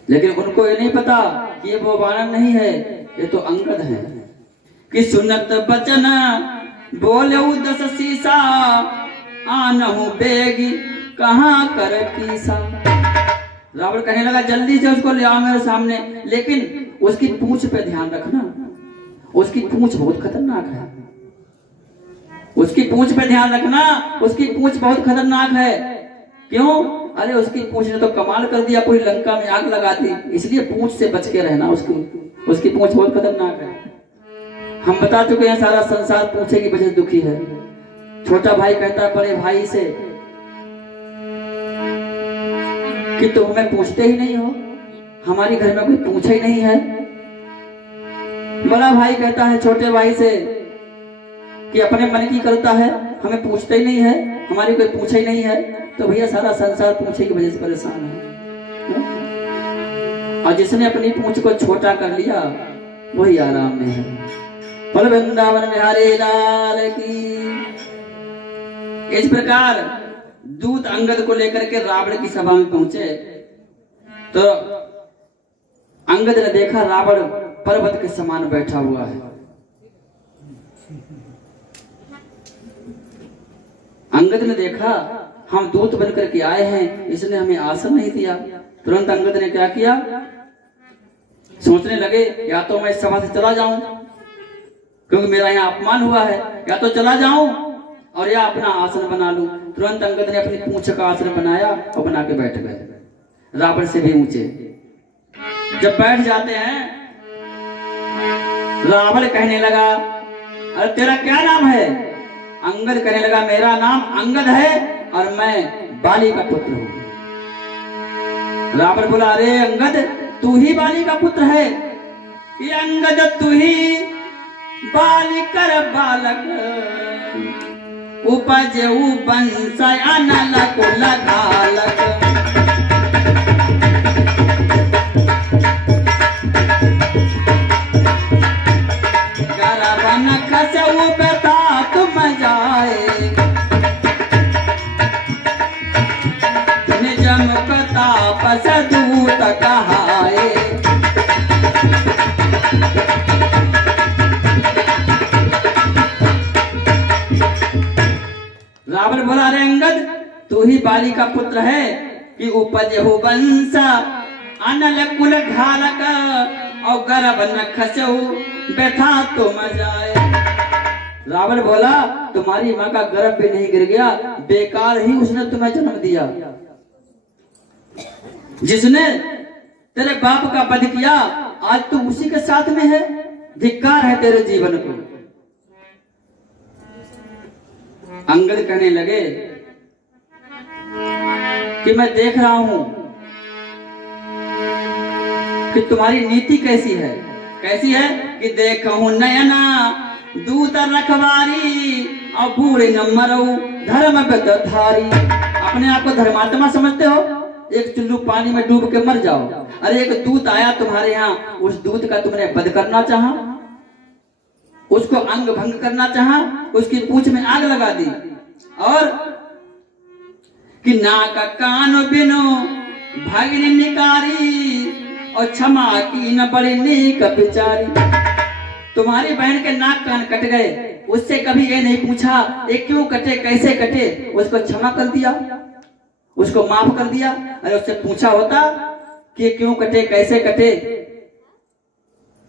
लेकिन उनको ये नहीं पता कि ये वो बानर नहीं है, ये तो अंगद है। कि सुनत बचन बोले दस सीसा, आनहु बेगी कहाँ कर कीसा। रावण कहने लगा जल्दी से उसको ले आओ मेरे सामने, लेकिन उसकी पूंछ पे ध्यान रखना, उसकी पूंछ बहुत खतरनाक है। उसकी पूंछ पे ध्यान रखना, उसकी पूंछ बहुत खतरनाक है। क्यों? अरे उसकी पूंछ ने तो कमाल कर दिया, पूरी लंका में आग लगा दी, इसलिए पूंछ से बच के रहना। उसकी पूंछ बहुत खतरनाक है। हम बता चुके हैं सारा संसार पूंछे की वजह से दुखी है। छोटा भाई कहता है बड़े भाई से कि तुम हमें पूछते ही नहीं हो, हमारी घर में कोई पूछे ही नहीं है। बड़ा भाई कहता है छोटे भाई से कि अपने मन की करता है, हमें पूछते ही नहीं है, हमारी कोई पूछे ही नहीं है। तो भैया सारा संसार पूछे की वजह से परेशान है। और जिसने अपनी पूंछ को छोटा कर लिया वही आराम में है। बोल वृंदावन बिहारी लाल की। इस प्रकार दूत अंगद को लेकर के रावण की सभा में पहुंचे तो अंगद ने देखा रावण पर्वत के समान बैठा हुआ है। अंगद ने देखा हम दूत बनकर के आए हैं, इसने हमें आसन नहीं दिया। तुरंत अंगद ने क्या किया, सोचने लगे या तो मैं इस सभा से चला जाऊं क्योंकि मेरा यहाँ अपमान हुआ है, या तो चला जाऊं और या अपना आसन बना लूं। तुरंत अंगद ने अपनी पूंछ का आसन बनाया और बना के बैठ गए, रावण से भी ऊंचे। जब बैठ जाते हैं रावण कहने लगा अरे तेरा क्या नाम है? अंगद कहने लगा मेरा नाम अंगद है और मैं बाली का पुत्र हूं। रावण बोला अरे अंगद तू ही बाली का पुत्र है? ये अंगद तू ही बाली कर बालक, उपजे वंश अनल कुल घालक। गरबन खसऊ बेटा तुम जाए, निजम कतापस दूत कहाए। रावण बोला अरे अंगद तू ही बाली का पुत्र है कि उपज हो वंश अनल कुल घालक और गर्भ न खसऊ बैठा तो मजाए। रावण बोला तुम्हारी माँ का गर्भ भी नहीं गिर गया, बेकार ही उसने तुम्हें जन्म दिया। जिसने तेरे बाप का वध किया आज तुम उसी के साथ में है, धिक्कार है तेरे जीवन को। अंगद कहने लगे कि मैं देख रहा हूं कि तुम्हारी नीति कैसी है। कैसी है कि देखूं नयना दूत रखवारी और बूढ़े न मरऊ धर्म धारी। अपने आप को धर्मात्मा समझते हो, एक चुल्लू पानी में डूब के मर जाओ। अरे एक दूत आया तुम्हारे यहाँ, उस दूत का तुमने वध करना चाहा, उसको अंग भंग करना चाहा, उसकी पूंछ में आग लगा दी और कि नाक कान बिनो भगिनी निकारी और क्षमा की न बड़ी नीक बिचारी। तुम्हारी बहन के नाक कान कट गए, उससे कभी ये नहीं पूछा ये क्यों कटे कैसे कटे, उसको क्षमा कर दिया, उसको माफ कर दिया। अरे उससे पूछा होता कि क्यों कटे कैसे कटे,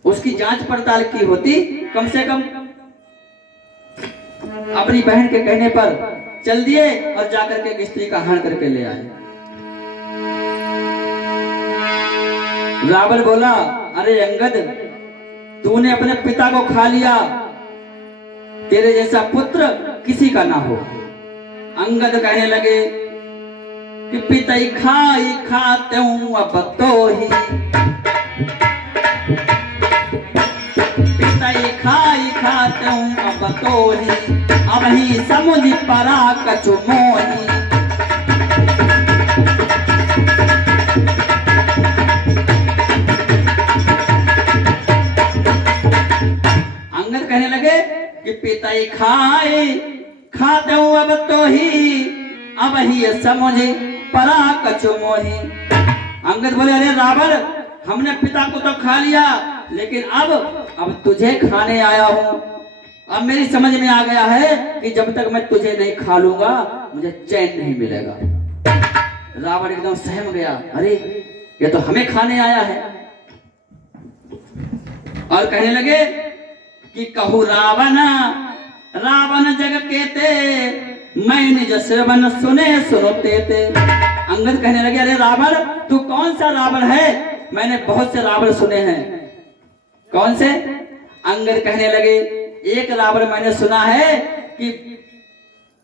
उसकी जांच पड़ताल की होती कम से कम। अपनी बहन के कहने पर चल दिए और जाकर के स्त्री का हरण करके ले आए। रावण बोला, अरे अंगद तूने अपने पिता को खा लिया, तेरे जैसा पुत्र किसी का ना हो। अंगद कहने लगे कि पिता ही खाते हूं अब तो ही, पिता ही खाते हूं अब तो ही, अब ही समझ परा कछु मोही। अंगद कहने लगे कि पिता ही खाते हूं अब तो ही, अब ही समझ परा कछु मोही। अंगद बोले, अरे रावण हमने पिता को तो खा लिया, लेकिन अब तुझे खाने आया हूं। अब मेरी समझ में आ गया है कि जब तक मैं तुझे नहीं खा लूंगा मुझे चैन नहीं मिलेगा। रावण एकदम सहम गया, अरे ये तो हमें खाने आया है। और कहने लगे कि कहू रावण रावण जग केते, मैं निज श्रवण सुने सुनते थे। अंगद कहने लगे, अरे रावण तू कौन सा रावण है, मैंने बहुत से रावण सुने हैं। कौन से? अंगद कहने लगे, एक रावण मैंने सुना है कि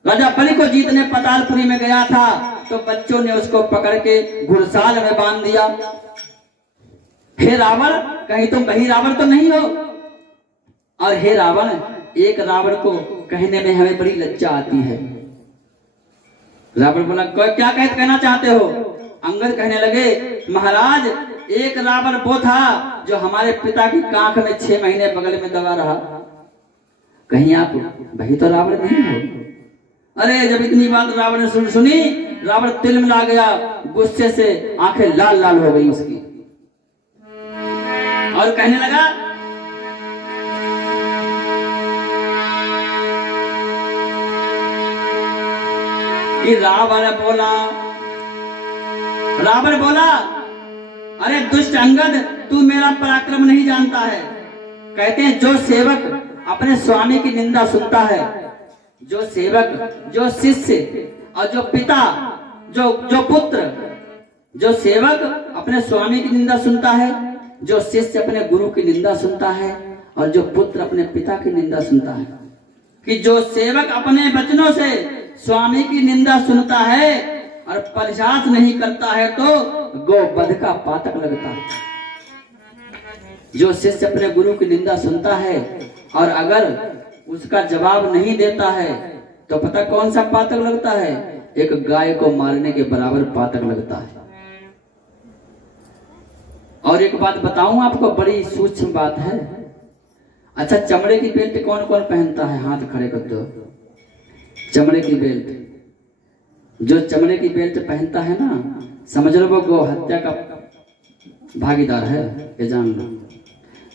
राजा बलि को जीतने पतालपुरी में गया था, तो बच्चों ने उसको पकड़ के घुड़साल में बांध दिया। हे रावण कहीं तुम वही रावण तो नहीं हो? और हे रावण, एक रावण को कहने में हमें बड़ी लज्जा आती है। रावण बोला, क्या कहना चाहते हो? अंगद कहने लगे, महाराज एक रावण वो था जो हमारे पिता की कांख में 6 महीने बगल में दबा रहा। कहीं आप वही तो रावण नहीं हो? अरे जब इतनी बात रावण ने सुनी, रावण तिलमिला गया, गुस्से से आंखें लाल लाल हो गई उसकी, और कहने लगा कि रावण बोला, अरे दुष्ट अंगद तू मेरा पराक्रम नहीं जानता है। कहते हैं जो सेवक अपने स्वामी की निंदा सुनता है, जो सेवक, जो शिष्य और जो पिता, जो पुत्र, जो सेवक अपने स्वामी की निंदा सुनता है, जो शिष्य अपने गुरु की निंदा सुनता है, और जो पुत्र अपने पिता की निंदा सुनता है, कि जो सेवक अपने वचनों से स्वामी की निंदा सुनता है और परिहास नहीं करता है तो गोवध का पातक लगता है। जो शिष्य अपने गुरु की निंदा सुनता है और अगर उसका जवाब नहीं देता है तो पता कौन सा पातक लगता है? एक गाय को मारने के बराबर पातक लगता है। और एक बात बताऊं आपको, बड़ी सूक्ष्म बात है। अच्छा, चमड़े की बेल्ट कौन कौन पहनता है? हाथ खड़े कर दो। चमड़े की बेल्ट, जो चमड़े की बेल्ट पहनता है ना, समझ लो वो गौ हत्या का भागीदार है, ये जान लो।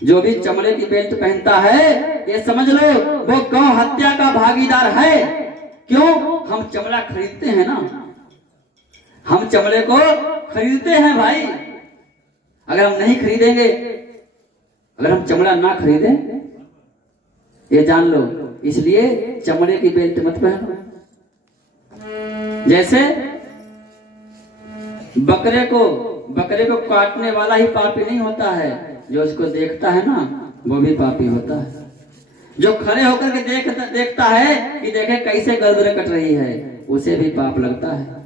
जो भी चमड़े की बेल्ट पहनता है, ये समझ लो वो गौ हत्या का भागीदार है। क्यों? हम चमड़ा खरीदते हैं ना, हम चमड़े को खरीदते हैं भाई। अगर हम नहीं खरीदेंगे, अगर हम चमड़ा ना खरीदें, ये जान लो, इसलिए चमड़े की बेल्ट मत पहनो। जैसे बकरे को काटने वाला ही पापी नहीं होता है, जो उसको देखता है ना वो भी पापी होता है। जो खड़े होकर के देखता है कि देखे कैसे गर्दन कट रही है, उसे भी पाप लगता है।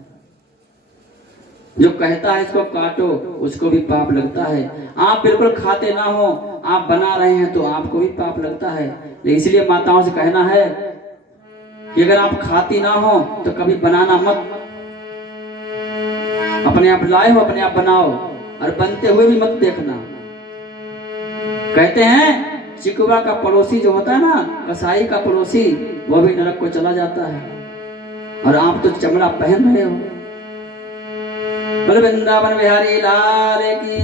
जो कहता है इसको काटो, उसको भी पाप लगता है। आप बिल्कुल खाते ना हो, आप बना रहे हैं तो आपको भी पाप लगता है। इसलिए माताओं से कहना है कि अगर आप खाती ना हो तो कभी बनाना मत। अपने आप लाए हो, अपने आप बनाओ, और बनते हुए भी मत देखना। कहते हैं चिकवा का पड़ोसी जो होता है ना, कसाई का पड़ोसी, वो भी नरक को चला जाता है। और आप तो चमड़ा पहन रहे हो। बोल वृंदावन बिहारी लाल की।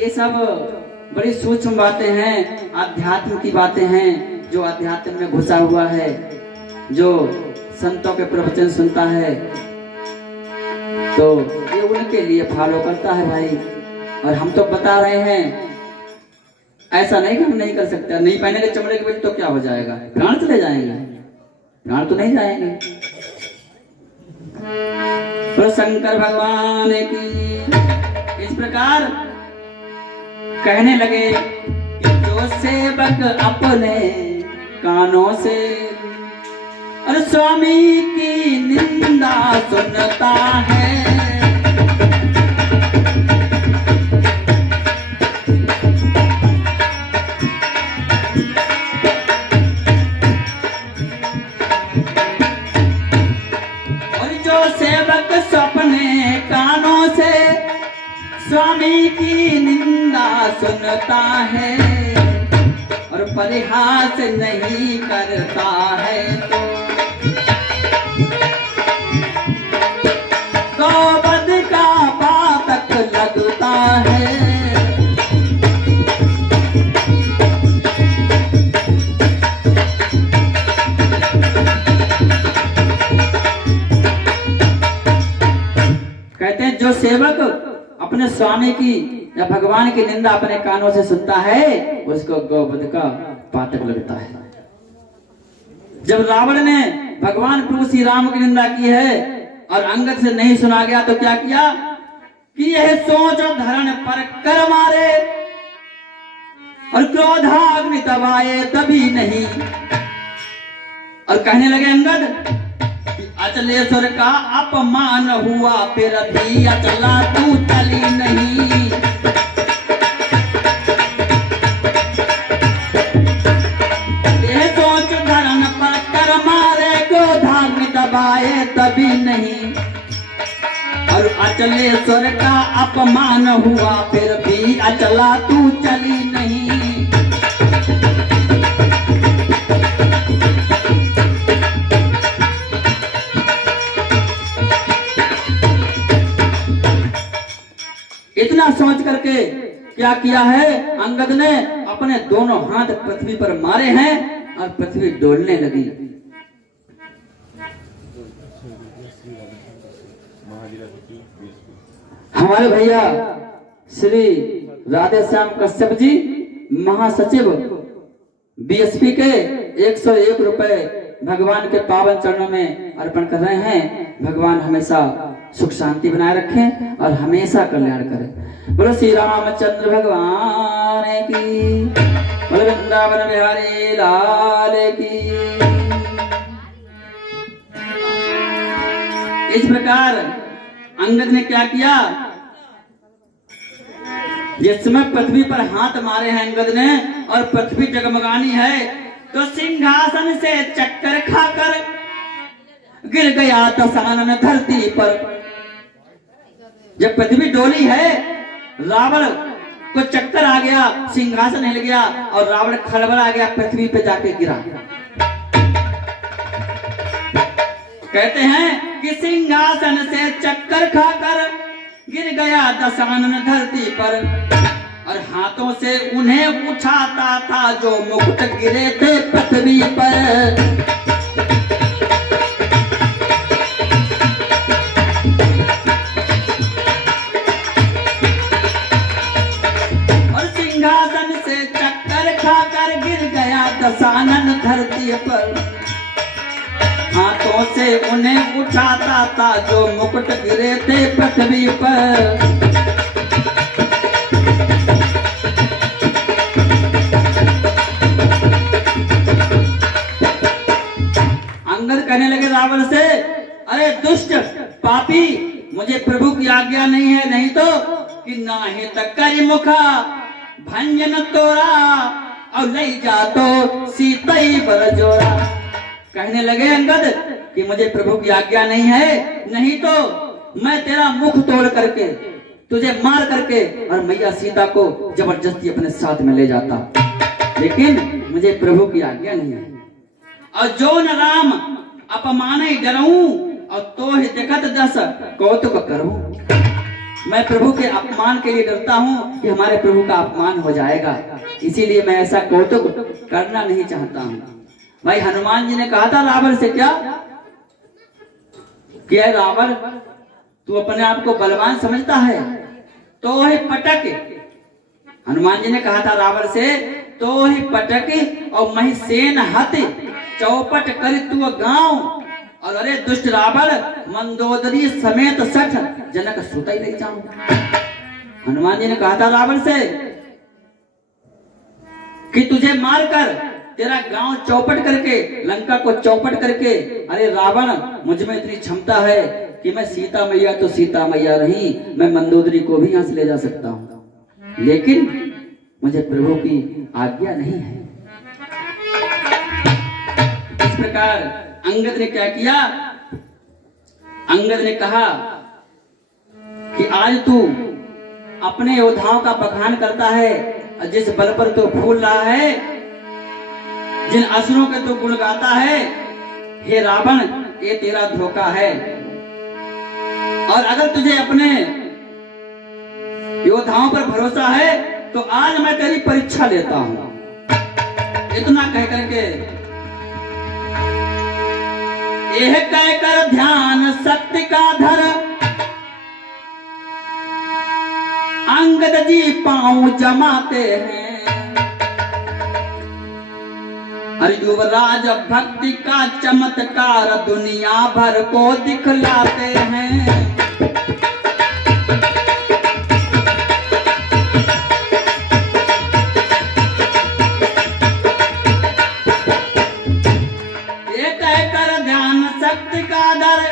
ये सब बड़ी सूक्ष्म बातें हैं, आध्यात्म की बातें हैं। जो आध्यात्म में घुसा हुआ है, जो संतों के प्रवचन सुनता है, तो ये उनके लिए फॉलो करता है भाई। और हम तो बता रहे हैं, ऐसा नहीं कि हम नहीं कर सकते। नहीं पहनेंगे चमड़े के बेल्ट तो क्या हो जाएगा? प्राण चले जाएंगे? प्राण तो नहीं जाएंगे। तो शंकर भगवान की इस प्रकार कहने लगे कि जो सेवक अपने कानों से और स्वामी की निंदा सुनता है, और जो सेवक अपने कानों से स्वामी की निंदा सुनता है और परिहास नहीं करता है, तो गौवध का पातक लगता है। कहते हैं जो सेवक अपने स्वामी की या भगवान की निंदा अपने कानों से सुनता है, उसको गौवध का पातक लगता है। जब रावण ने भगवान प्रभु श्री राम की निंदा की है और अंगद से नहीं सुना गया, तो क्या किया कि यह सोच धरण पर कर मारे और क्रोधाग्नि दबाए तभी नहीं। और कहने लगे अंगद, अचलेश्वर का अपमान हुआ फिर भी अचला तू चली नहीं। ये सोच धरन पर कर मारे क्रोधाग्नि दबाए तभी नहीं। और अचलेश्वर का अपमान हुआ फिर भी अचला तू चली नहीं। इतना सोच करके क्या किया है, अंगद ने अपने दोनों हाथ पृथ्वी पर मारे हैं और पृथ्वी डोलने लगी। हमारे भैया श्री राधे श्याम कश्यप जी महासचिव बीएसपी के 101 रुपए भगवान के पावन चरणों में अर्पण कर रहे हैं। भगवान हमेशा सुख शांति बनाए रखें और हमेशा कल्याण करें। बोलो श्री रामचंद्र भगवान की, बोलो वृंदावन बिहारी लाल की। इस प्रकार अंगद ने क्या किया, जिस समय पृथ्वी पर हाथ मारे हैं अंगद ने और पृथ्वी जगमगानी है, तो सिंहासन से चक्कर खाकर गिर गया दशानन धरती पर। जब पृथ्वी डोली है, रावण को चक्कर आ गया, सिंहासन हिल गया और रावण खड़बड़ा गया, पृथ्वी पे जाके गिरा। कहते हैं कि सिंहासन से चक्कर खाकर गिर गया दशानन धरती पर और हाथों से उन्हें उठाता था जो मुकुट गिरे थे पृथ्वी पर। और सिंहासन से चक्कर खाकर गिर गया दशानन धरती पर। हाथों से उन्हें उठाता था जो मुकुट गिरे थे पृथ्वी पर। अंगद कहने लगे रावण से, अरे दुष्ट पापी, मुझे प्रभु की आज्ञा नहीं है, नहीं तो कि नाहे तक करी मुखा भंजन तोरा और ले जा तो सीतई बरजोरा। कहने लगे अंगद कि मुझे प्रभु की आज्ञा नहीं है, नहीं तो मैं तेरा मुख तोड़ करके तुझे मार करके और मैया सीता को जबरदस्ती अपने साथ में ले जाता, लेकिन मुझे प्रभु की आज्ञा नहीं है। और जो न राम अपमाने डरूं और तो ही देखत दस कौतुक करूं। मैं प्रभु के अपमान के लिए डरता हूँ कि हमारे प्रभु का अपमान हो जाएगा, इसीलिए मैं ऐसा कौतुक करना नहीं चाहता हूँ। भाई हनुमान जी ने कहा था रावण से क्या कि रावण तू अपने आप को बलवान समझता है तो वही पटक, हनुमान जी ने कहा था रावण से तो ही पटक और मही सेन हत चौपट कर तू गांव, और अरे दुष्ट रावण मंदोदरी समेत सठ जनक सुता ही नहीं जाऊं। हनुमान जी ने कहा था रावण से कि तुझे मारकर तेरा गांव चौपट करके, लंका को चौपट करके, अरे रावण मुझ में इतनी क्षमता है कि मैं सीता मैया तो सीता मैया रही, मैं मंदोदरी को भी यहां से ले जा सकता हूं, लेकिन मुझे प्रभु की आज्ञा नहीं है। इस प्रकार अंगद ने क्या किया, अंगद ने कहा कि आज तू अपने योद्धाओं का बखान करता है, जिस बल पर तू फूल रहा है, जिन असुरों के तू गुण गाता है, हे रावण ये तेरा धोखा है, और अगर तुझे अपने योद्धाओं पर भरोसा है तो आज मैं तेरी परीक्षा लेता हूं। इतना कह करके यह कहकर ध्यान सत्य का धर अंगद जी पांव जमाते हैं, अरे युवराज भक्ति का चमत्कार दुनिया भर को दिखलाते हैं।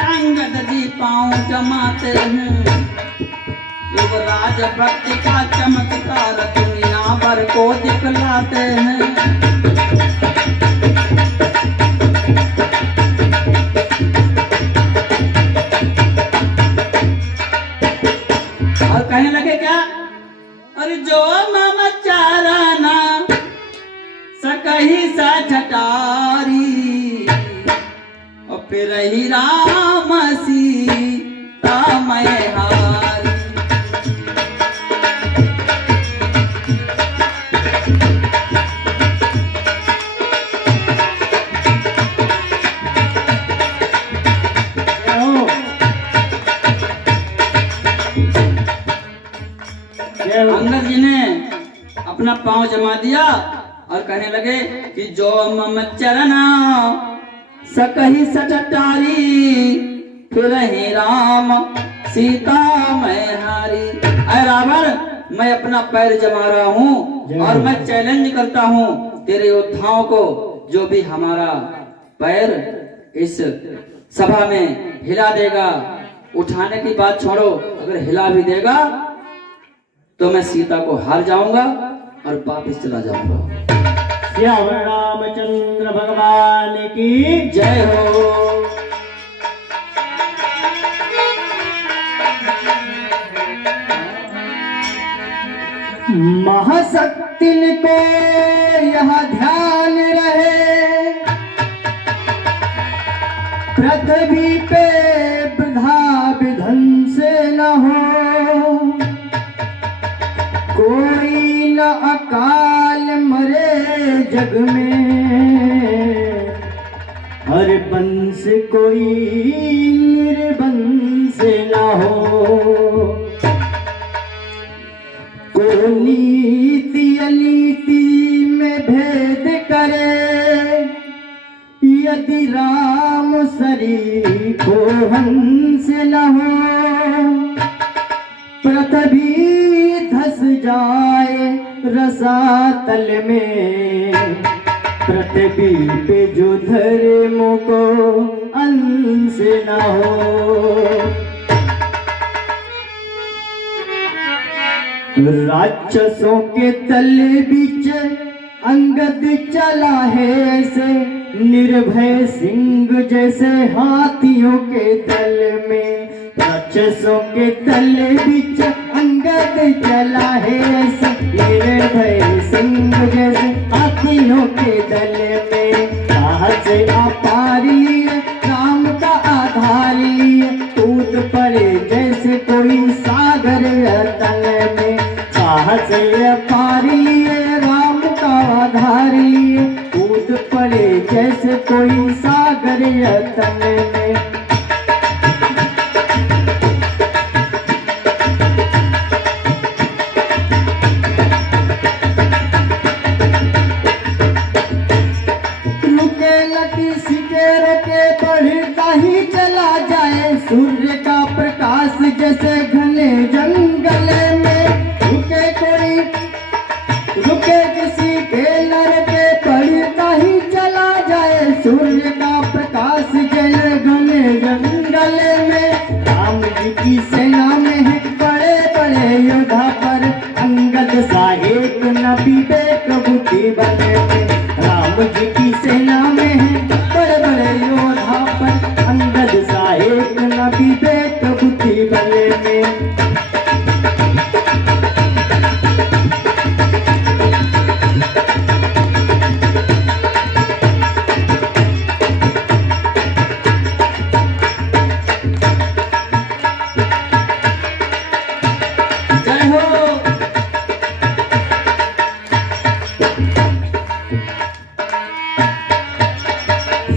अंगद जी पांव जमाते हैं, युवराज भक्ति का चमत्कार दुनिया भर को दिखलाते हैं। और कहने लगे क्या, अरे जो मम चाराना सकही सा झटारी, और फिर ही राम सीता मैं हारी। अंगद जी ने अपना पांव जमा दिया और कहने लगे कि जो मम चरना सकही सटटारी, फिर ही राम सीता मैं हारी। अरे रावण मैं अपना पैर जमा रहा हूँ और मैं चैलेंज करता हूँ तेरे योद्धाओं को, जो भी हमारा पैर इस सभा में हिला देगा, उठाने की बात छोड़ो, अगर हिला भी देगा तो मैं सीता को हार जाऊंगा और वापस चला जाऊंगा। श्याम रामचंद्र भगवान की जय हो। महाशक्तिन को यह ध्यान रहे, पृथ्वी पे वृथा विध्वंस न हो, कोई न अकाल मरे जग में, हर वंश कोई निर्वंश न हो। को नीति अनीति में भेद करे, यदि राम सरी को हंस न हो, पृथ्वी धस जाए रसातल में, पृथ्वी पे जो धर्म को अंश न हो। राक्षसों के तले बीच अंगद चला है ऐसे, निर्भय सिंह जैसे हाथियों के दल में। राक्षसों के तले बीच अंगद चला है ऐसे, निर्भय सिंह जैसे हाथियों के दल में। साहस अपार लिए राम का आधार लिए, कूद पड़े जैसे कोई सागर साहस अपार लिए राम का आधार लिए, कूद पड़े जैसे कोई सागर यतन में। ही चला जाए सूर्य का प्रकाश जैसे घने जंगल में, रुके किसी के लर पे पढ़ता ही चला जाए सूर्य का प्रकाश जैसे घने जंगल में। राम जी की सेना में है बड़े बड़े योद्धा पर अंगद सा एक न विवेक बुद्धि बने में। राम जी की सेना में है बड़े बड़े योद्धा पर अंगद सा एक न विवेक बुद्धि बने में।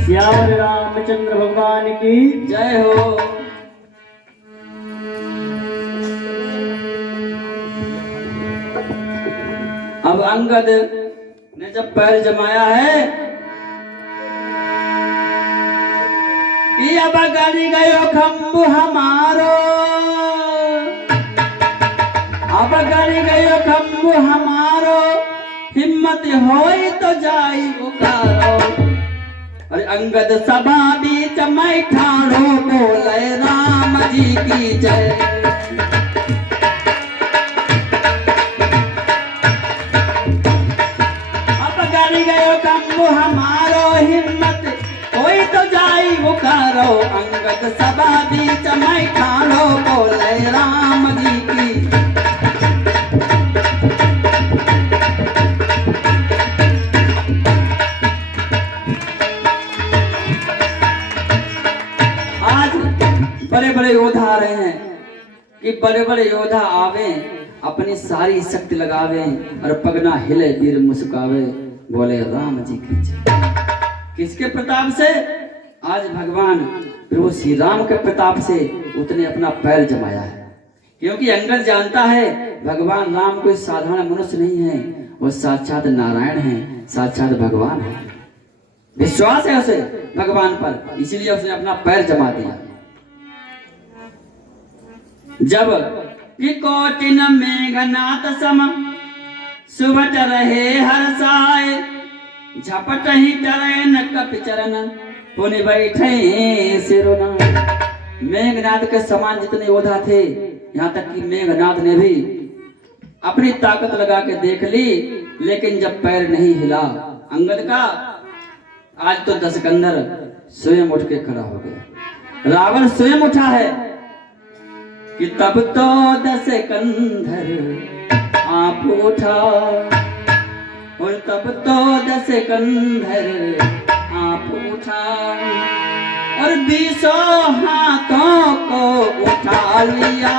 श्यावर रामचंद्र भगवान की जय हो। अब अंगद ने जब पैर जमाया है कि अब गली गयो खम्बु हमारो, अब गली गयो खम्बु हमारो, हिम्मत होई तो जाई उकारो। अरे अंगद सभा बीच मैं ठाड़ो बोले राम जी की जय। अब गली गयो खम्बु हमारो, हिम्मत कोई तो जाई उकारो। अंगद सभा बीच मैं ठाड़ो बोले राम जी की। बड़े बड़े योद्धा आ रहे हैं कि बड़े बड़े योद्धा आवे, अपनी सारी शक्ति लगावे और पगना हिले वीर मुस्कावे बोले राम जी की जय। किसके प्रताप से? आज भगवान प्रभु श्री राम के प्रताप से उसने अपना पैर जमाया है। क्योंकि अंगद जानता है भगवान राम कोई साधारण मनुष्य नहीं है, वो साक्षात नारायण है, साक्षात भगवान है। विश्वास है उसे भगवान पर, इसलिए उसने अपना पैर जमा दिया। जब कि कोटिन मेघनाथ सम सुबट रहे हर्षाए, झपट ही चरण कपि चरण पुनि बैठे सिरुना। मेघनाथ के समान जितने योद्धा थे, यहाँ तक कि मेघनाथ ने भी अपनी ताकत लगा के देख ली, लेकिन जब पैर नहीं हिला अंगद का, आज तो दशकंधर स्वयं उठ के खड़ा हो गया। रावण स्वयं उठा है कि तब तो दशकंधर आप उठा, और तब तो दशकंधर आप उठा, और 20 हाथों को उठा लिया।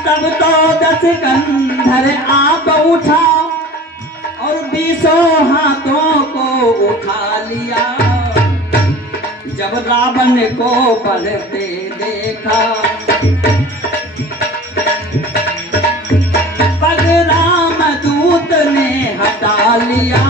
तब तो दशकंधर आप उठा और 20 हाथों को उठा लिया। जब रावण को बढ़ते देखा, पग राम दूत ने हटा लिया।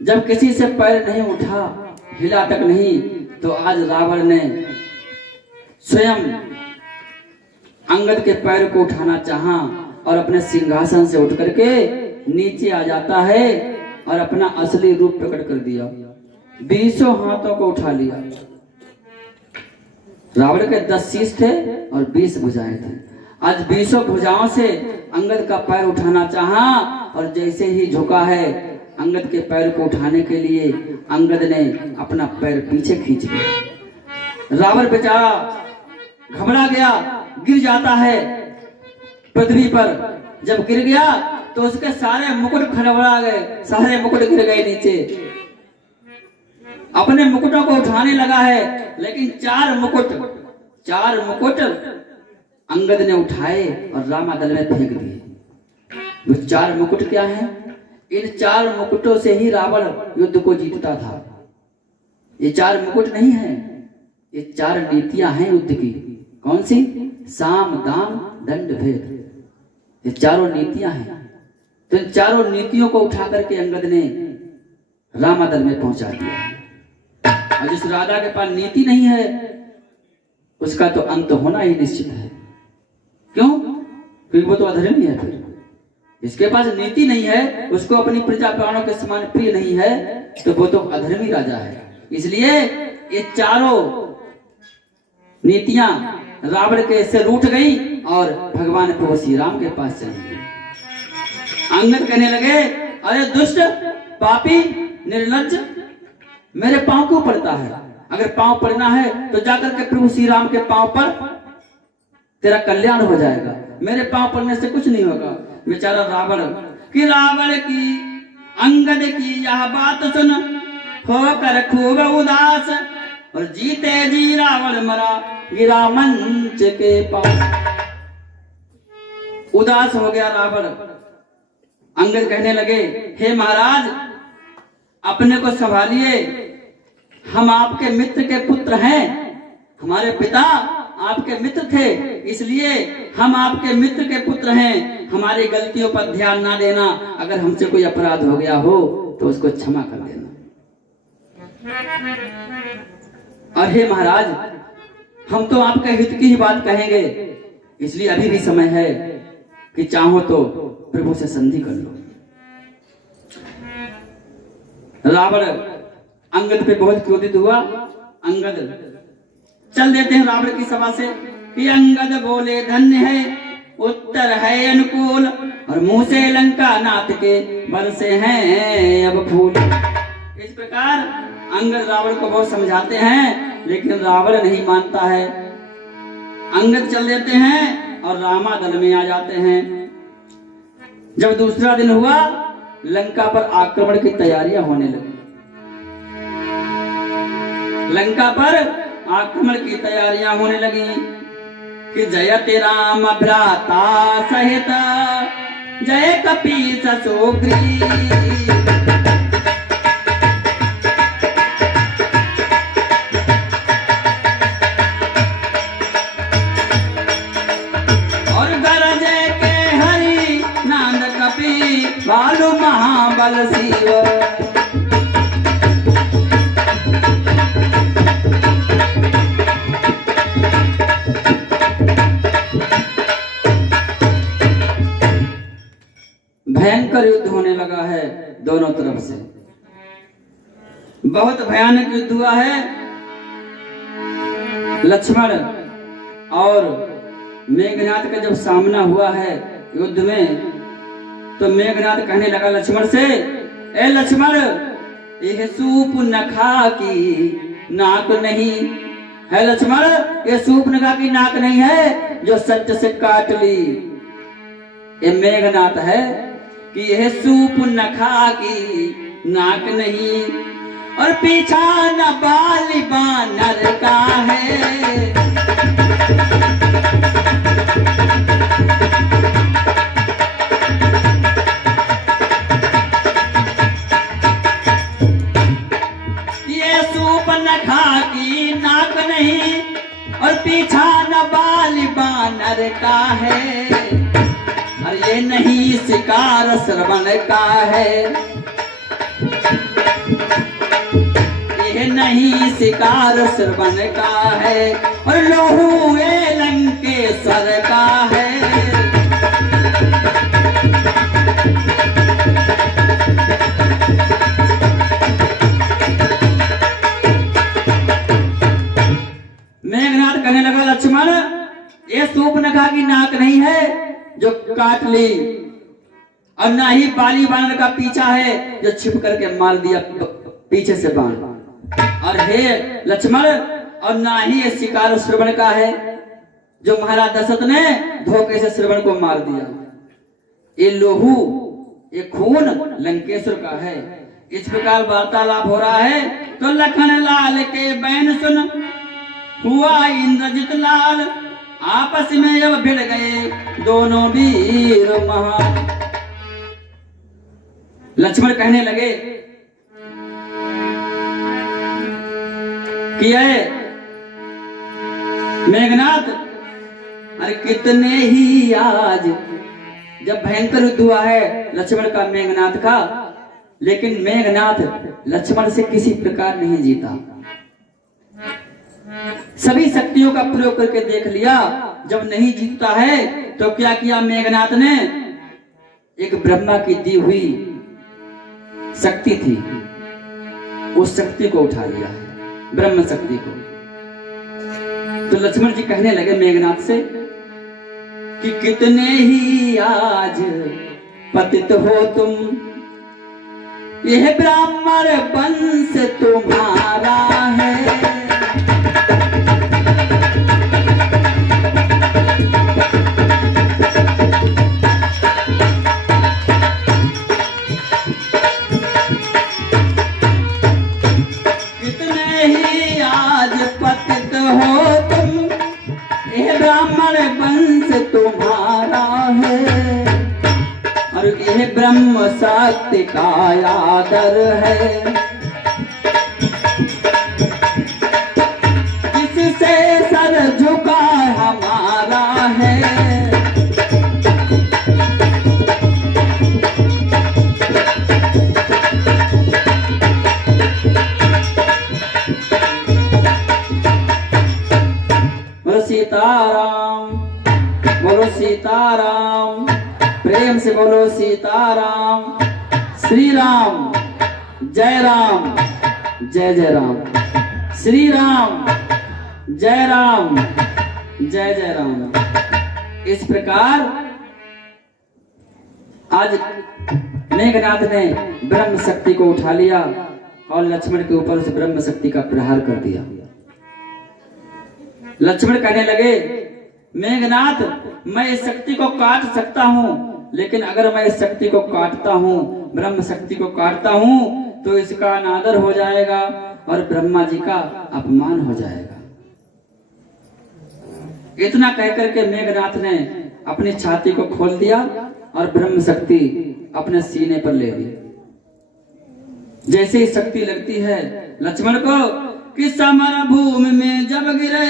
जब किसी से पैर नहीं उठा, हिला तक नहीं, तो आज रावण ने स्वयं अंगद के पैर को उठाना चाहा और अपने सिंहासन से उठ करके नीचे आ जाता है और अपना असली रूप प्रकट कर दिया। 20 हाथों को उठा लिया। रावण के 10 शीश थे और 20 भुजाएं थे। आज 20 भुजाओं से अंगद का पैर उठाना चाहा और जैसे ही झुका है, अंगद के पैर को उठाने के लिए अंगद ने अपना पैर पीछे खींच लिया। रावण बेचारा घबरा गया, गिर जाता है पृथ्वी पर। जब गिर गया तो उसके सारे मुकुट खड़बड़ा गए, सारे मुकुट गिर गए नीचे। अपने मुकुटों को उठाने लगा है, लेकिन चार मुकुट अंगद ने उठाए और रामादल में फेंक दिए। वो चार मुकुट क्या है? इन चार मुकुटों से ही रावण युद्ध को जीतता था। ये चार मुकुट नहीं है, ये चार नीतियां हैं युद्ध की। कौन सी? साम दाम दंड भेद, ये चारों नीतियां हैं। तो इन चारों नीतियों को उठा करके अंगद ने रामादल में पहुंचा दिया। और जिस राजा के पास नीति नहीं है उसका तो अंत होना ही निश्चित है। क्यों? क्योंकि वो तो अधर्मी है। फिर जिसके पास नीति नहीं है, उसको अपनी प्रजा प्राणों के समान प्रिय नहीं है, तो वो तो अधर्मी राजा है। इसलिए ये चारों नीतियां रावण के से रूठ गई और भगवान प्रभु श्री राम के पास चली गई। अंगद कहने लगे, अरे दुष्ट, पापी, निर्लज्ज, मेरे पांव क्यों पड़ता है? अगर पांव पड़ना है तो जाकर के प्रभु श्री राम के पांव पर तेरा कल्याण हो जाएगा। मेरे पांव पड़ने से कुछ नहीं होगा। बेचारा रावण की अंगद की यह बात सुन होकर खूब उदास, और जीते जी रावण मरा गिरा मंच के पास। उदास हो गया रावण। अंगद कहने लगे, हे महाराज, अपने को संभालिए, हम आपके मित्र के पुत्र हैं। हमारे पिता आपके मित्र थे, इसलिए हम आपके मित्र के पुत्र हैं। हमारी गलतियों पर ध्यान ना देना। अगर हमसे कोई अपराध हो गया हो तो उसको क्षमा कर देना। और हे महाराज, हम तो आपके हित की ही बात कहेंगे, इसलिए अभी भी समय है कि चाहो तो प्रभु से संधि कर लो। रावण अंगद पे बहुत क्रोधित हुआ। अंगद चल देते हैं रावण की सभा से कि अंगद बोले, धन्य है, उत्तर है अनुकूल, और मुंह से लंका नाथ के बरसे हैं अब फूल। इस प्रकार अंगद रावण को बहुत समझाते हैं, लेकिन रावण नहीं मानता है। अंगद चल देते हैं और रामादल में आ जाते हैं। जब दूसरा दिन हुआ, लंका पर आक्रमण की तैयारियां होने लगी। लंका पर आक्रमण की तैयारियां होने लगी कि जयते राम भ्राता सहित जय कपीस सुग्रीव। और गरजे के हरि नंद कपी भालू महाबल शिव। भयंकर युद्ध होने लगा है दोनों तरफ से। बहुत भयानक युद्ध हुआ है। लक्ष्मण और मेघनाथ का जब सामना हुआ है युद्ध में, तो मेघनाथ कहने लगा लक्ष्मण से, ए लक्ष्मण, यह सूप नखा की नाक नहीं है। लक्ष्मण, ये सूप नखा की नाक नहीं है जो सच से काट ली। ये मेघनाथ है कि यह सूप नखा की नाक नहीं, और पीछा न बाली बानर का है। ये सूप नखा की नाक नहीं, और पीछा न बाली बानर का है। और ये नहीं शिकार श्रवण का है, ये नहीं शिकार श्रवण का है, और लोहू ये लंकेश्वर का है। मेघनाथ कहने लगा लक्ष्मण, ये सूप नखा की नाक नहीं है जो काट ली, और ना ही बाली बानर का पीछा है जो छिप करके मार दिया पीछे से बाण। और हे लक्ष्मण, और ना ही ये शिकार श्रवण का है जो महाराज दशरथ ने धोखे से श्रवण को मार दिया। ये लोहू, ये खून लंकेश्वर का है। इस प्रकार वार्तालाप हो रहा है। तो लखन लाल के बैन सुन हुआ इंद्रजित लाल, आपस में अब भिड़ गए दोनों वीर महा। लक्ष्मण कहने लगे कि मेघनाथ, अरे कितने ही आज जब भयंकर युद्ध हुआ है लक्ष्मण का मेघनाथ का, लेकिन मेघनाथ लक्ष्मण से किसी प्रकार नहीं जीता। सभी शक्तियों का प्रयोग करके देख लिया, जब नहीं जीतता है तो क्या किया मेघनाथ ने, एक ब्रह्मा की दी हुई शक्ति थी, उस शक्ति को उठा लिया है, ब्रह्म शक्ति को। तो लक्ष्मण जी कहने लगे मेघनाथ से कि कितने ही आज पतित हो तुम, यह ब्राह्मण वंश तुम्हारा है। कितने ही आज पतित हो तुम, यह ब्राह्मण वंश तुम्हारा है। और यह ब्रह्म शक्ति का आदर है, जिससे सर झुका हमारा है। बोलो सीताराम, बोलो सीताराम, प्रेम से बोलो सीताराम। श्री राम, जय राम, जय जय राम। श्री राम, जय राम, जय जय राम। इस प्रकार आज मेघनाथ ने ब्रह्म शक्ति को उठा लिया और लक्ष्मण के ऊपर उस ब्रह्म शक्ति का प्रहार कर दिया। लक्ष्मण कहने लगे मेघनाथ, मैं इस शक्ति को काट सकता हूं, लेकिन अगर मैं इस शक्ति को काटता हूं, ब्रह्म शक्ति को काटता हूं, तो इसका अनादर हो जाएगा और ब्रह्मा जी का अपमान हो जाएगा। इतना कहकर के मेघनाथ ने अपनी छाती को खोल दिया और ब्रह्म शक्ति अपने सीने पर ले ली। जैसे ही शक्ति लगती है लक्ष्मण को कि समर भूमि में जब गिरे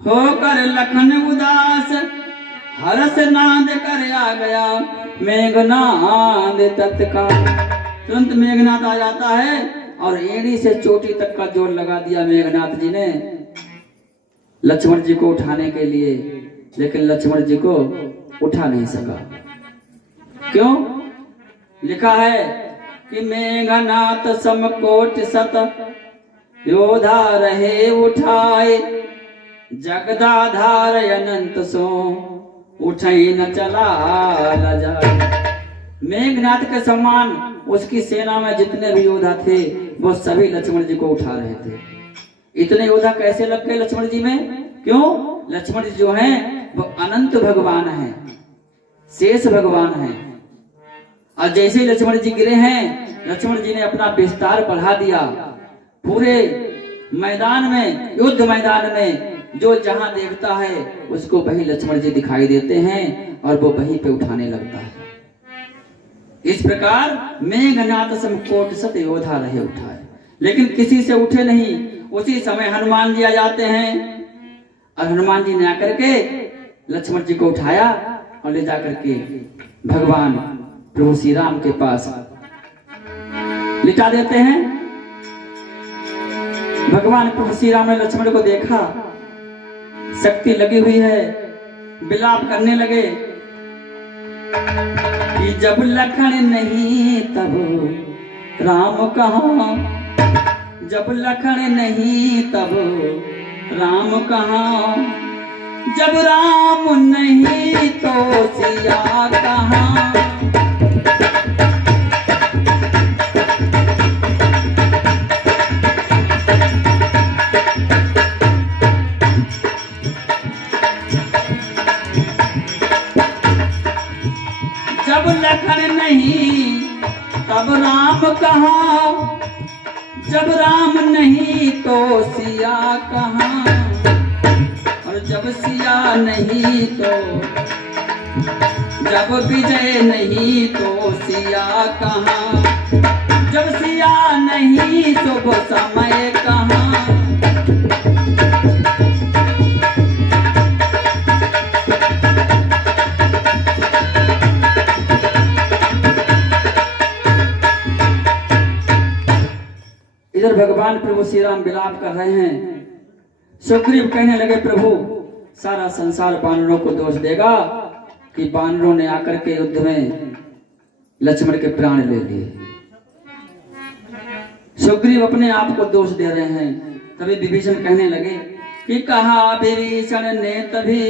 होकर लखन उदास, हर्ष नाद कर आ गया मेघनाद तत्काल। तुरंत मेघनाथ आ जाता है और एड़ी से चोटी तक का जोर लगा दिया मेघनाथ जी ने लक्ष्मण जी को उठाने के लिए, लेकिन लक्ष्मण जी को उठा नहीं सका। क्यों? लिखा है कि मेघनाथ समकोट सत योधा रहे उठाए, जगदाधार अनंत सो उठाई न चला लजाए। मेघनाथ के समान उसकी सेना में जितने भी योद्धा थे वो सभी लक्ष्मण जी को उठा रहे थे। इतने योद्धा कैसे लग गए लक्ष्मण जी में? क्यों? लक्ष्मण जी जो हैं वो अनंत भगवान हैं, शेष भगवान हैं। और जैसे ही लक्ष्मण जी गिरे हैं, लक्ष्मण जी ने अपना विस्तार बढ़ा दिया। पूरे मैदान में, युद्ध मैदान में जो जहां देखता है उसको वही लक्ष्मण जी दिखाई देते हैं और वो वहीं पे उठाने लगता है। इस प्रकार मेघनाथ समकोट सत योधा रहे उठाए, लेकिन किसी से उठे नहीं। उसी समय हनुमान जी आ जाते हैं और हनुमान जी ने आकर के लक्ष्मण जी को उठाया और ले जाकर के भगवान प्रभु श्री राम के पास लिटा देते हैं। भगवान प्रभु श्री राम ने लक्ष्मण को देखा, शक्ति लगी हुई है, विलाप करने लगे कि जब लखन नहीं तब राम कहाँ, जब लखन नहीं तब राम कहाँ, जब राम नहीं तो सिया कहाँ। कहाँ, जब राम नहीं तो सिया कहाँ, और जब सिया नहीं तो, जब विजय नहीं तो सिया कहाँ, जब सिया नहीं तो वो समय कहाँ। इधर भगवान प्रभु श्री राम विलाप कर रहे हैं। सुग्रीव कहने लगे प्रभु सारा संसार बानरों को दोष देगा कि बानरों ने आकर के युद्ध में लक्ष्मण के प्राण ले लिए। सुग्रीव अपने आप को दोष दे रहे हैं। तभी विभीषण कहने लगे कि कहा विभीषण ने तभी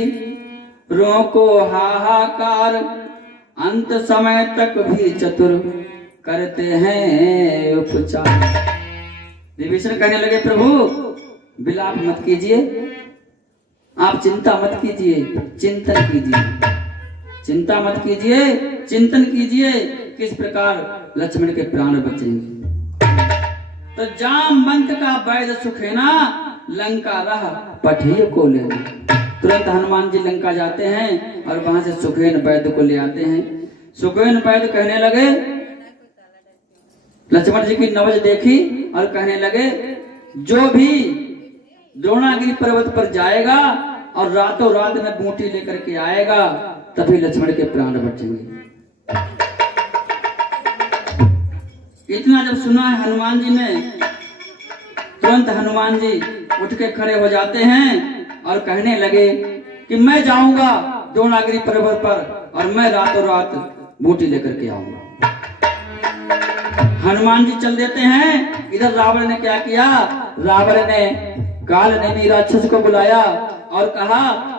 रोको हाहाकार, अंत समय तक भी चतुर करते हैं उपचार। विभीषण कहने लगे प्रभु विलाप मत कीजिए, आप चिंता मत कीजिए, चिंतन कीजिए, चिंता मत कीजिए, चिंतन कीजिए किस प्रकार लक्ष्मण के प्राण बचेंगे। तो जामवंत का वैद सुखेना, लंका रहा पठिय को ले। तुरंत हनुमान जी लंका जाते हैं और वहां से सुखेन वैद को ले आते हैं। सुखेन वैद कहने लगे, लक्ष्मण जी की नवज देखी और कहने लगे जो भी द्रोणागिरी पर्वत पर जाएगा और रातों रात में बूटी लेकर के आएगा तभी लक्ष्मण के प्राण बचेंगे। इतना जब सुना है हनुमान जी ने, तुरंत हनुमान जी उठ के खड़े हो जाते हैं और कहने लगे कि मैं जाऊंगा द्रोणागिरी पर्वत पर और मैं रातों रात बूटी लेकर के आऊंगा। हनुमान जी चल देते हैं। इधर रावण ने क्या किया, रावण ने काल नेमी राक्षस को बुलाया और कहा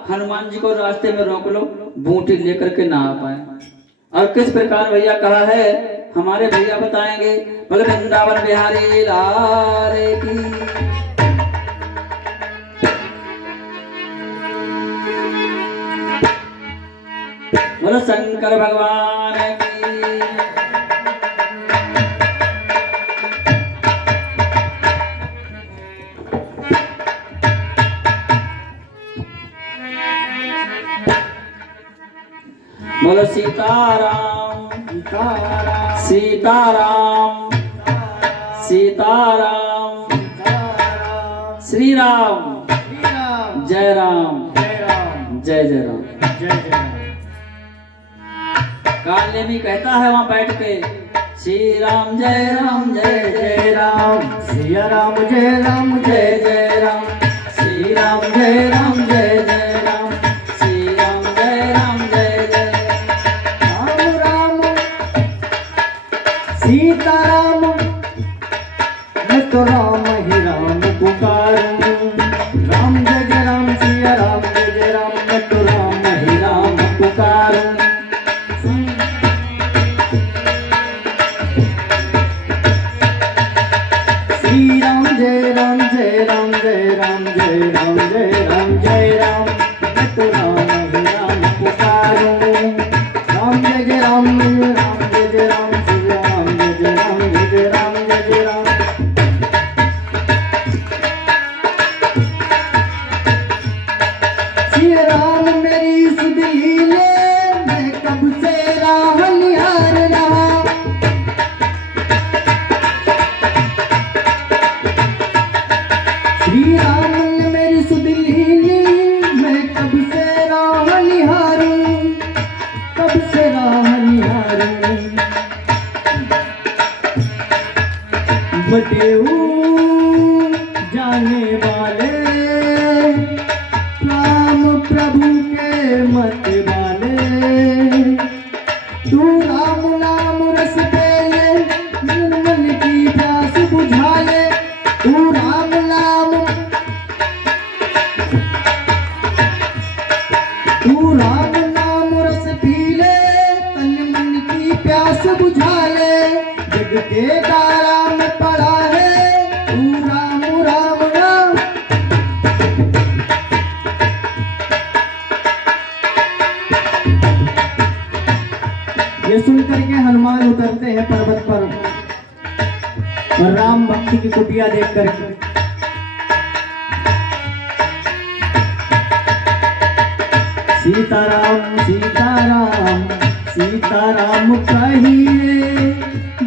हनुमान जी को रास्ते में रोक लो, बूटी लेकर के ना आ पाए। और किस प्रकार भैया कहा है हमारे भैया बताएंगे। बोले वृंदावन बिहारी लारे की। बोलो शंकर भगवान की। बोलो सीताराम सीताराम सीताराम सीताराम श्री राम जय राम जय जय राम जय जय। काल भी कहता है वहां बैठ के श्री राम जय राम सिया राम जय जय राम, श्री राम जय राम जय जय राम, श्री राम जय राम जय जय राम राम सीता राम, मैं तो राम ही राम पुकारूं। राम जय जय राम सिया राम जय जय राम, मैं तो राम ही राम पुकारूं। श्री राम जय राम जय राम जय राम जय राम जय राम जय राम, मैं तो राम ही राम पुकारूं। राम जय जय राम राम जय जय राम सिया राम जय जय राम जय जय राम जय जय राम। सिया राम मेरी सुध लीले, मैं कब से राह निहार रहा। श्री राम ने मेरी सुध लीली, मैं कब से राह निहारूं, कब से राह निहारूं। बटेऊ जाने वाले राम प्रभु के मत वाले, तू राम नाम रस पेले, मन की प्यास बुझा ले। तू राम नाम, तू राम नाम रस पी ले, तन मन की प्यास बुझा ले। जग के दारा में पड़ा है तू राम राम राम, और राम भक्ति की कुटिया देखकर सीताराम सीताराम सीताराम कहिए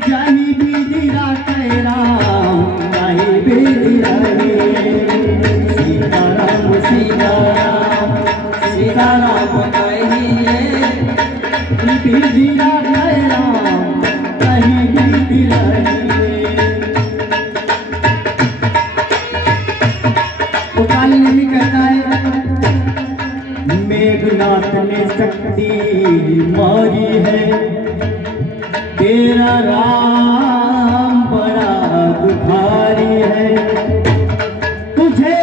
जाही विधि राखे राम जाही विधि रहिए सीताराम सीताराम सीताराम कहिए विधि राखे राम जाही विधि रहिए। तो काल नबी कहता है मेघनाथ ने शक्ति मारी है तेरा राम बड़ा दुखारी है तुझे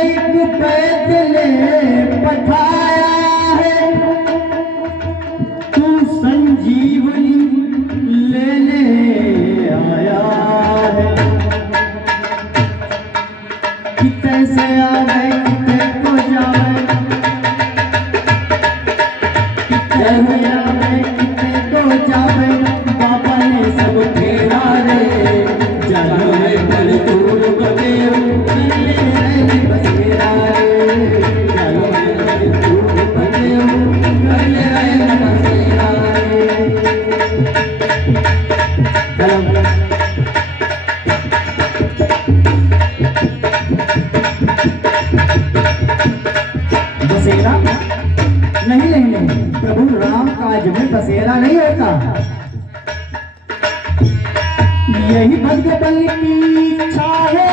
एक पैदले पठाया है तू संजीवनी लेने आया है कितने से आ गए कितने को जावे कितने को जावे बाबा ने सब फेरा रे जानो है बल दूर बगे बसेरा रे जानो है बल दूर बगे बसेरा रे। बसेरा नहीं नहीं नहीं प्रभु राम काज में बसेरा नहीं होता यही भगवान की इच्छा है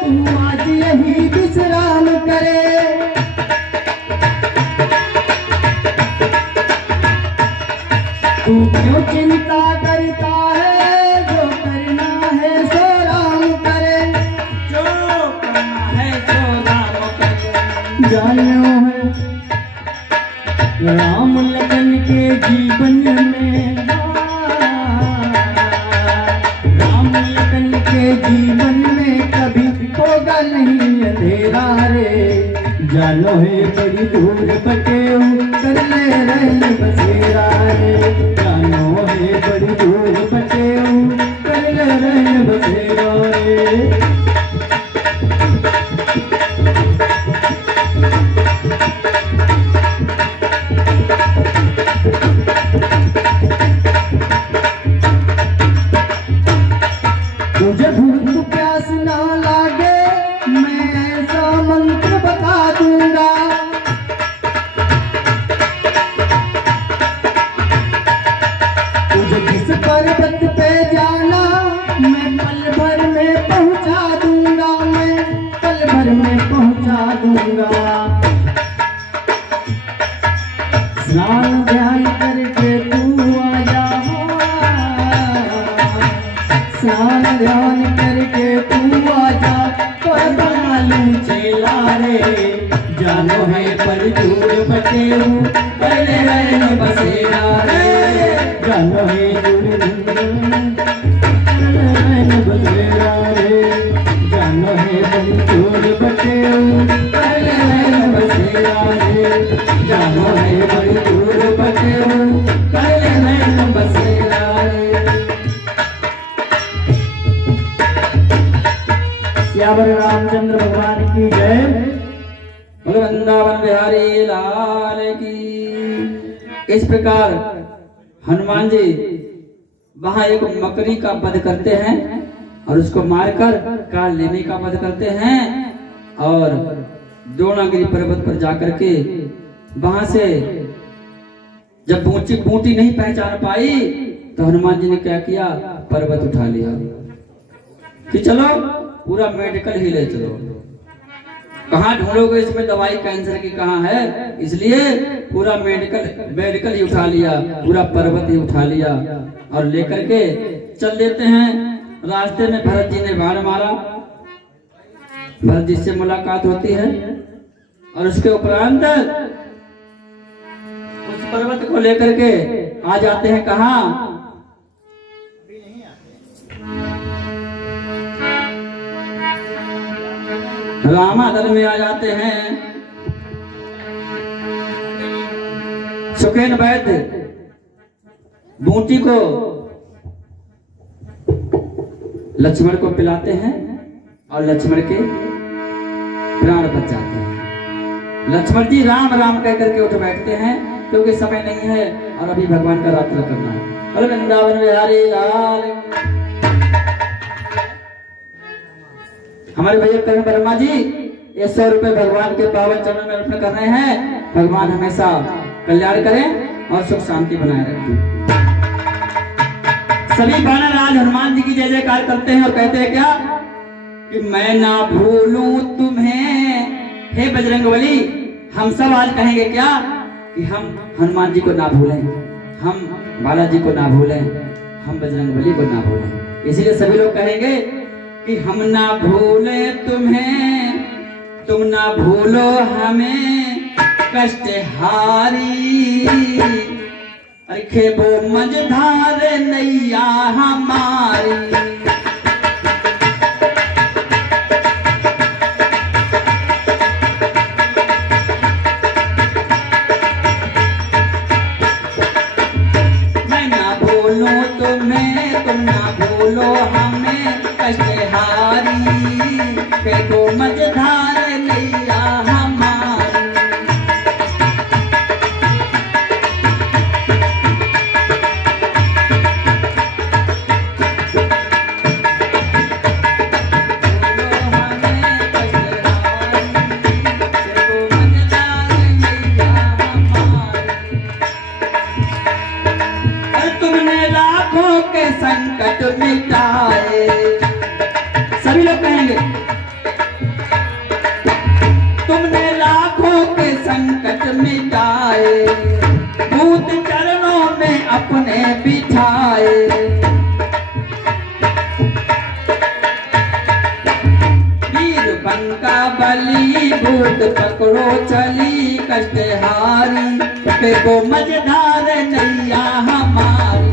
तू आज यही विश्राम करे तू क्यों चिंता करता है जो करना है सो राम करे जो करना है सो राम करे जानो है राम लगन के जीवन में राम लगन के जीवन में कभी होगा नहीं अंधेरा रे जानो है बड़ी दूर बटे कर ले रही बसेरा रे जानो है बड़ी दूर बटे कर ले रही बसेरा रे। तुझे भूख प्यास ना लागे मैं ऐसा मंत्र बता दूंगा तुझे जिस पर्वत पे जाना मैं पल भर में पहुंचा दूंगा मैं पल भर में पहुंचा दूंगा स्नान ध्यान करके तू आ जा स्नान ध्यान करके तू आजा तो बना लूं चेला रे जानो है पर दूर बटे पहले रहने बसेरा रे जानो है बसेरा रे जानो है पर दूर बटे पहले रहने बसेरा रे जानो है पर दूर बटे पहले रहने बसेरा रे। श्यावर रामचंद्र भगवान की जय बोलो वृंदावन बिहारी लाल की। इस प्रकार हनुमान जी वहां एक मकड़ी का वध करते हैं और उसको मारकर काल लेने का वध करते हैं और द्रोणागिरी पर्वत पर जाकर के वहां से जब बूटी नहीं पहचान पाई तो हनुमान जी ने क्या किया पर्वत उठा लिया कि चलो पूरा मेडिकल ही ले चलो कहाँ ढूंढोगे इसमें दवाई कैंसर की कहाँ है इसलिए पूरा मेडिकल ही उठा लिया पूरा पर्वत ही उठा लिया और लेकर के चल देते हैं। रास्ते में भरत जी ने बाण मारा भरत जी से मुलाकात होती है और उसके उपरांत उस पर्वत को लेकर के आ जाते हैं कहाँ रामादल में आ जाते हैं। सुखेन वैद्य बूटी को लक्ष्मण को पिलाते हैं और लक्ष्मण के प्राण बच जाते हैं। लक्ष्मण जी राम राम कह करके उठ बैठते हैं क्योंकि समय नहीं है और अभी भगवान का रात्र करना है। और वृंदावन बिहारी लाल। हमारे भैया करण वर्मा जी ये 100 रुपए भगवान के पावन चरणों में अर्पण कर रहे हैं। भगवान हमेशा कल्याण करें और सुख शांति बनाए रखें। सभी बानर आज हनुमान जी की जय जयकार करते हैं और कहते हैं क्या कि मैं ना भूलूं तुम्हें। हे बजरंगबली, हम सब आज कहेंगे क्या कि हम हनुमान जी को ना भूलें, हम बालाजी को ना भूलें, हम बजरंगबली को ना भूलें। इसीलिए सभी लोग कहेंगे कि हम ना भूले तुम्हें, तुम ना भूलो हमें कष्ट हारी। अरे वो मझधार नैया हमारी। मैं ना भूलूं तुम्हें, तुम ना भूलो हमें कष्ट हारी। वो मझधार नैया हमारी। संकट मिटाए। सभी लोग कहेंगे तुमने लाखों के संकट मिटाए, भूत चरणों में अपने बिठाए। वीर बंका बली भूत पकड़ो चली कष्ट हारी। के वो मझधार नैया हमारी।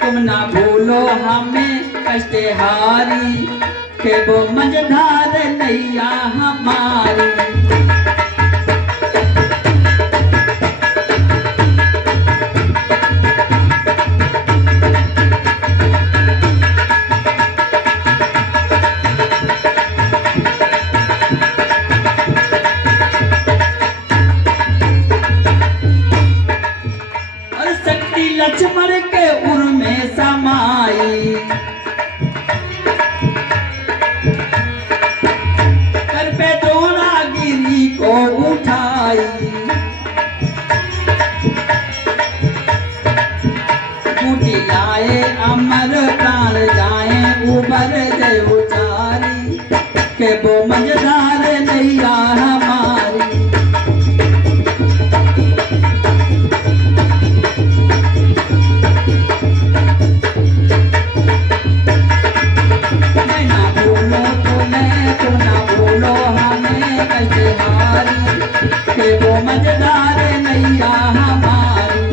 तुम ना भूलो हमें कष्ट हारी। के वो मझधार नैया हमारी। और शक्ति लक्ष्मण के उर में समाई। कर पे द्रोणागिरी को उठाई। बूटी लाए अमर प्राण जाए उबर जय उचारी। के वो मझधार नैया हमारी। के वो मझधार नैया हमारी।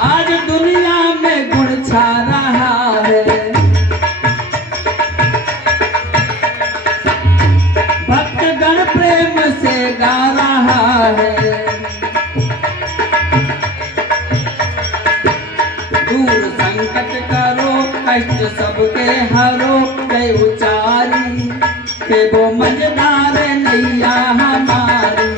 आज दुनिया में गुण छा रहा है। भक्तगण प्रेम से गा रहा है। दूर संकट करो कष्ट सबके हरो जय उचारी। के वो मझधार नैया हमारी।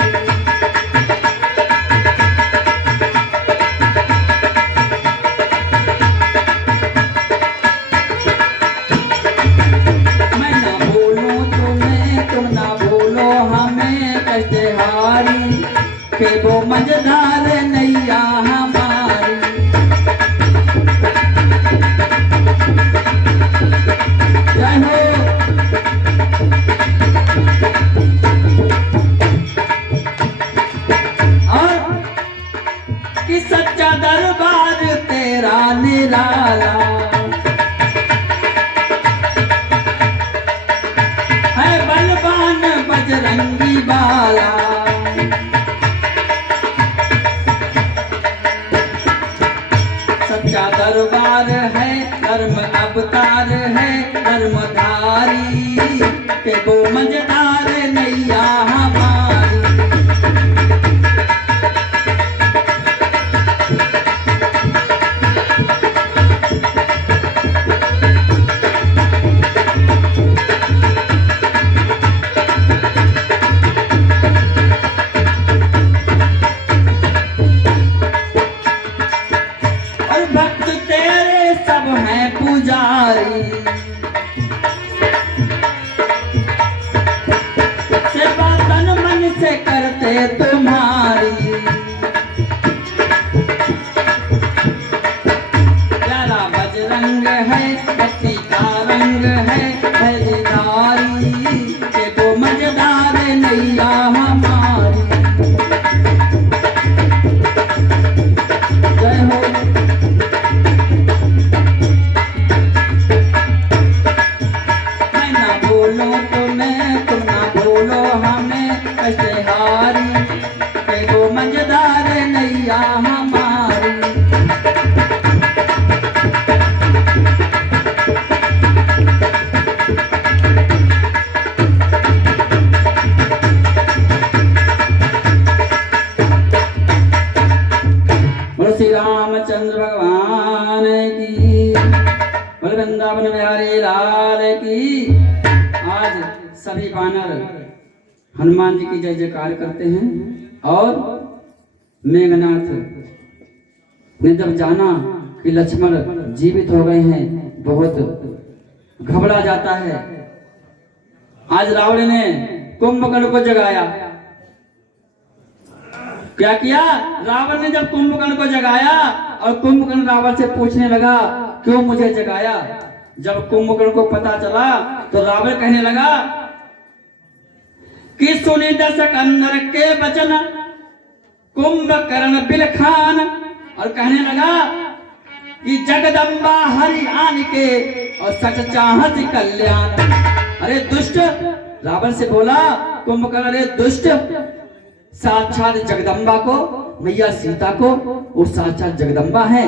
मैं ना भूलूं तुम्हें, तुम ना भूलो हमें कष्ट हारी। के वो मझधार नैया हमारी। जय हो। और कि सच्चा दरबार तेरा निराला। बाला। सच्चा दरबार है, धर्म अवतार है, धर्मधारी के वो मजेदार नैया हमारी। और भक्त तेरे सब हैं पुजारी, सेवा तन मन से करते तुम्हारी। प्यारा बजरंग है, भक्ति का रंग है, भजधारी के वो मजेदार नैया हमारी। जय हो। मैं ना बोलो तुम्हें, तुम ना बोलो हमें, कैसे हारी के वो मजेदार नैया हमारी। बोलो श्री रामचंद्र भगवान की, बोलो वृंदावन बिहारी लाल की। आज सभी वानर हनुमान जी की जय जयकार करते हैं। और मेघनाथ ने जब जाना कि लक्ष्मण जीवित हो गए हैं, बहुत घबरा जाता है। आज रावण ने कुंभकर्ण को जगाया। क्या किया? रावण ने जब कुंभकर्ण को जगाया और कुंभकर्ण रावण से पूछने लगा क्यों मुझे जगाया। जब कुंभकर्ण को पता चला तो रावण कहने लगा कि सुनी दशक अंदर के वचन कुंभकर्ण बिलखान, और कहने लगा कि जगदम्बा हरि आन के और सच चाहत कल्याण। अरे दुष्ट, रावण से बोला कुंभकर्ण, अरे दुष्ट, साक्षात जगदम्बा को, मैया सीता को वो साक्षात जगदम्बा है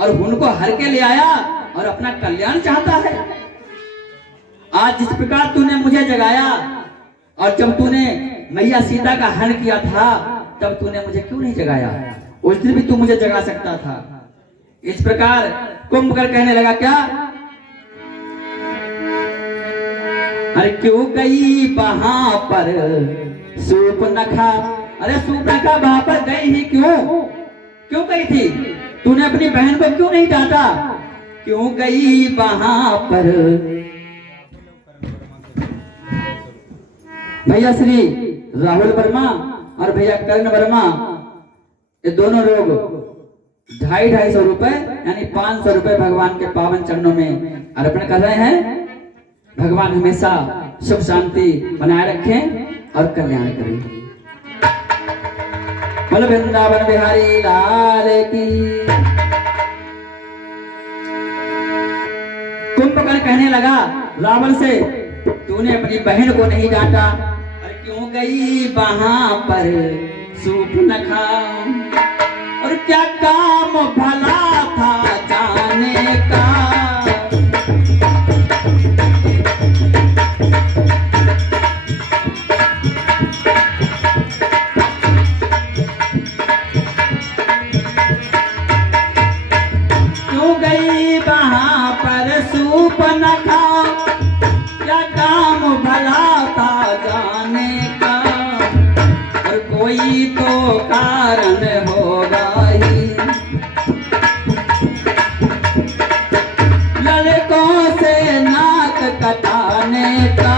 और उनको हर के ले आया और अपना कल्याण चाहता है। आज जिस प्रकार तूने मुझे जगाया और जब तूने मैया सीता का हरण किया था तब तूने मुझे क्यों नहीं जगाया? उस दिन भी तू मुझे जगा सकता था। इस प्रकार कुंभकर्ण कहने लगा क्या? अरे क्यों गई वहां पर सूर्पनखा? अरे सूर्पनखा वहां पर गई ही क्यों गई थी? तूने अपनी बहन को क्यों नहीं डांटा? क्यों गई वहां पर? भैया श्री राहुल वर्मा और भैया कर्ण वर्मा, ये दोनों लोग 250-250 रुपए यानी 500 रुपए भगवान के पावन चरणों में अर्पण कर रहे हैं। भगवान हमेशा सुख शांति बनाए रखें और कल्याण करें। बोलो वृंदावन बिहारी लाल की। कुंभकर्ण कहने लगा रावण से, तूने अपनी बहन को नहीं डांटा, और क्यों गई वहां पर सूर्पनखा? और क्या काम भला था जाने का? क्यों गई वहां पर सूर्पनखा? क्या काम भला था जाने का? और कोई तो कारण होगा ही, लड़कों से नाक कटाने का।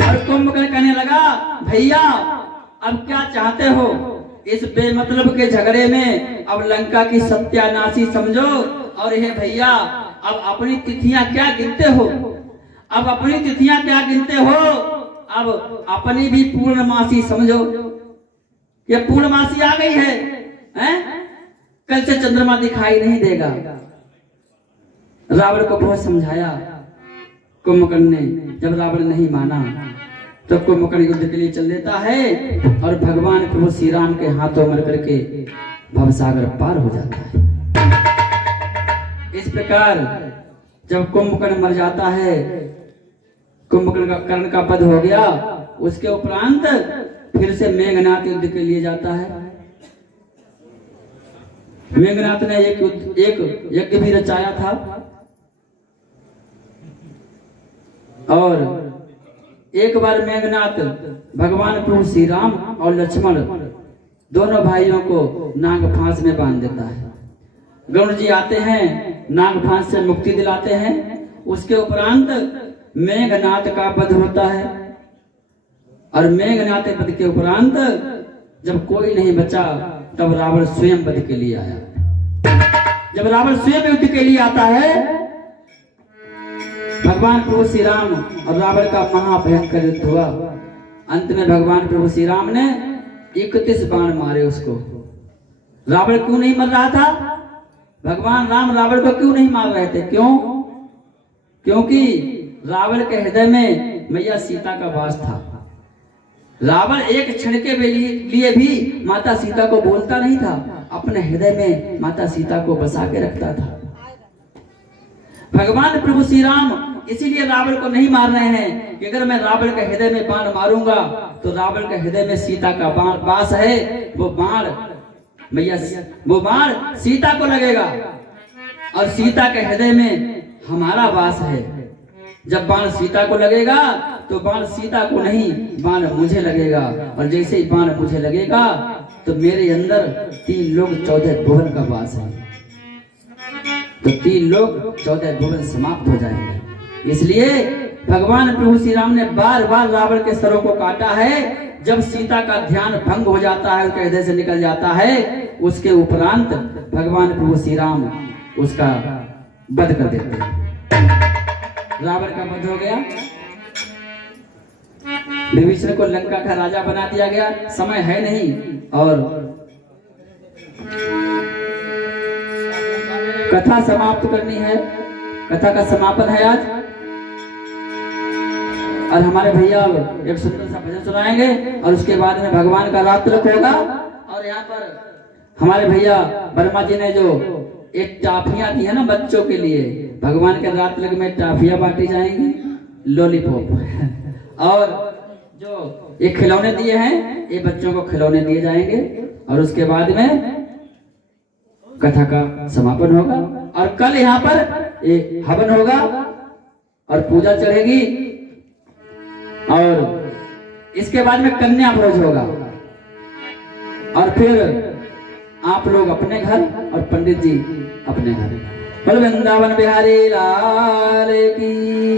और कुंभकर्ण कहने लगा भैया अब क्या चाहते हो? इस बेमतलब के झगड़े में अब लंका की सत्यानाशी समझो। और ये भैया अब अपनी तिथियां क्या गिनते हो? अब अपनी तिथियां क्या गिनते हो? अब अपनी भी पूर्णमासी समझो। ये पूर्णमासी आ गई है, हैं? कल से चंद्रमा दिखाई नहीं देगा। रावण को बहुत समझाया कुंभकर्ण ने। जब रावण नहीं माना तो कुंभकर्ण युद्ध के लिए चल देता है और भगवान प्रभु श्री राम के हाथों मर करके भवसागर पार हो जाता है। इस प्रकार जब कुंभकर्ण मर जाता है, कुंभकर्ण का कर्ण का वध हो गया, उसके उपरांत फिर से मेघनाथ युद्ध के लिए जाता है। मेघनाथ ने एक यज्ञ भी रचाया था और एक बार मेघनाथ भगवान प्रभु श्री राम और लक्ष्मण दोनों भाइयों को नाग फांस में बांध देता है। गरुड़ जी आते हैं, नाग फांस से मुक्ति दिलाते हैं। उसके उपरांत मेघनाथ का वध होता है और मेघनाथ के वध के उपरांत जब कोई नहीं बचा तब रावण स्वयं वध के लिए आया। जब रावण स्वयं युद्ध के लिए आता है, भगवान प्रभु श्री राम और रावण का महाभयंकर युद्ध हुआ। अंत में भगवान प्रभु श्री राम ने 31 बाण मारे उसको। रावण क्यों नहीं मर रहा था? भगवान राम रावण को क्यों नहीं मार रहे थे? क्यों? क्योंकि रावण के हृदय में मैया सीता का वास था। रावण एक क्षण के लिए भी माता सीता को बोलता नहीं था, अपने हृदय में माता सीता को बसा के रखता था। भगवान प्रभु श्री राम इसीलिए रावण को नहीं मार रहे हैं कि अगर मैं रावण के हृदय में बाण मारूंगा तो रावण के हृदय में सीता का वास है, वो बाण सीता को लगेगा और सीता के हृदय में हमारा वास है। जब बाण सीता को लगेगा तो बाण सीता को नहीं, बाण मुझे लगेगा और जैसे ही बाण मुझे लगेगा तो मेरे अंदर 3 लोक 14 भुवन का वास है, तो 3 लोक 14 भुवन समाप्त हो जाएंगे। इसलिए भगवान प्रभु श्री राम ने बार बार रावण के सरों को काटा है। जब सीता का ध्यान भंग हो जाता है, उसके हृदय से निकल जाता है, उसके उपरांत भगवान प्रभु श्री राम उसका वध कर देते हैं। रावण का वध हो गया, विभीषण को लंका का राजा बना दिया गया। समय है नहीं और कथा समाप्त करनी है। कथा का समापन है आज और हमारे भैया एक सुंदर सा भजन सुनाएंगे और उसके बाद में भगवान का रात तिलक होगा। और यहाँ पर हमारे भैया वर्मा जी ने जो एक टाफियां दी है ना बच्चों के लिए, भगवान के रात तिलक में टाफियां बांटी जाएंगी, लॉलीपॉप, और जो ये खिलौने दिए हैं ये बच्चों को खिलौने दिए जाएंगे और उसके बाद में कथा का समापन होगा। और कल यहाँ पर एक हवन होगा और पूजा चढ़ेगी और इसके बाद में कन्या भोज होगा और फिर आप लोग अपने घर और पंडित जी अपने घर। बोल वृंदावन बिहारी लाल की।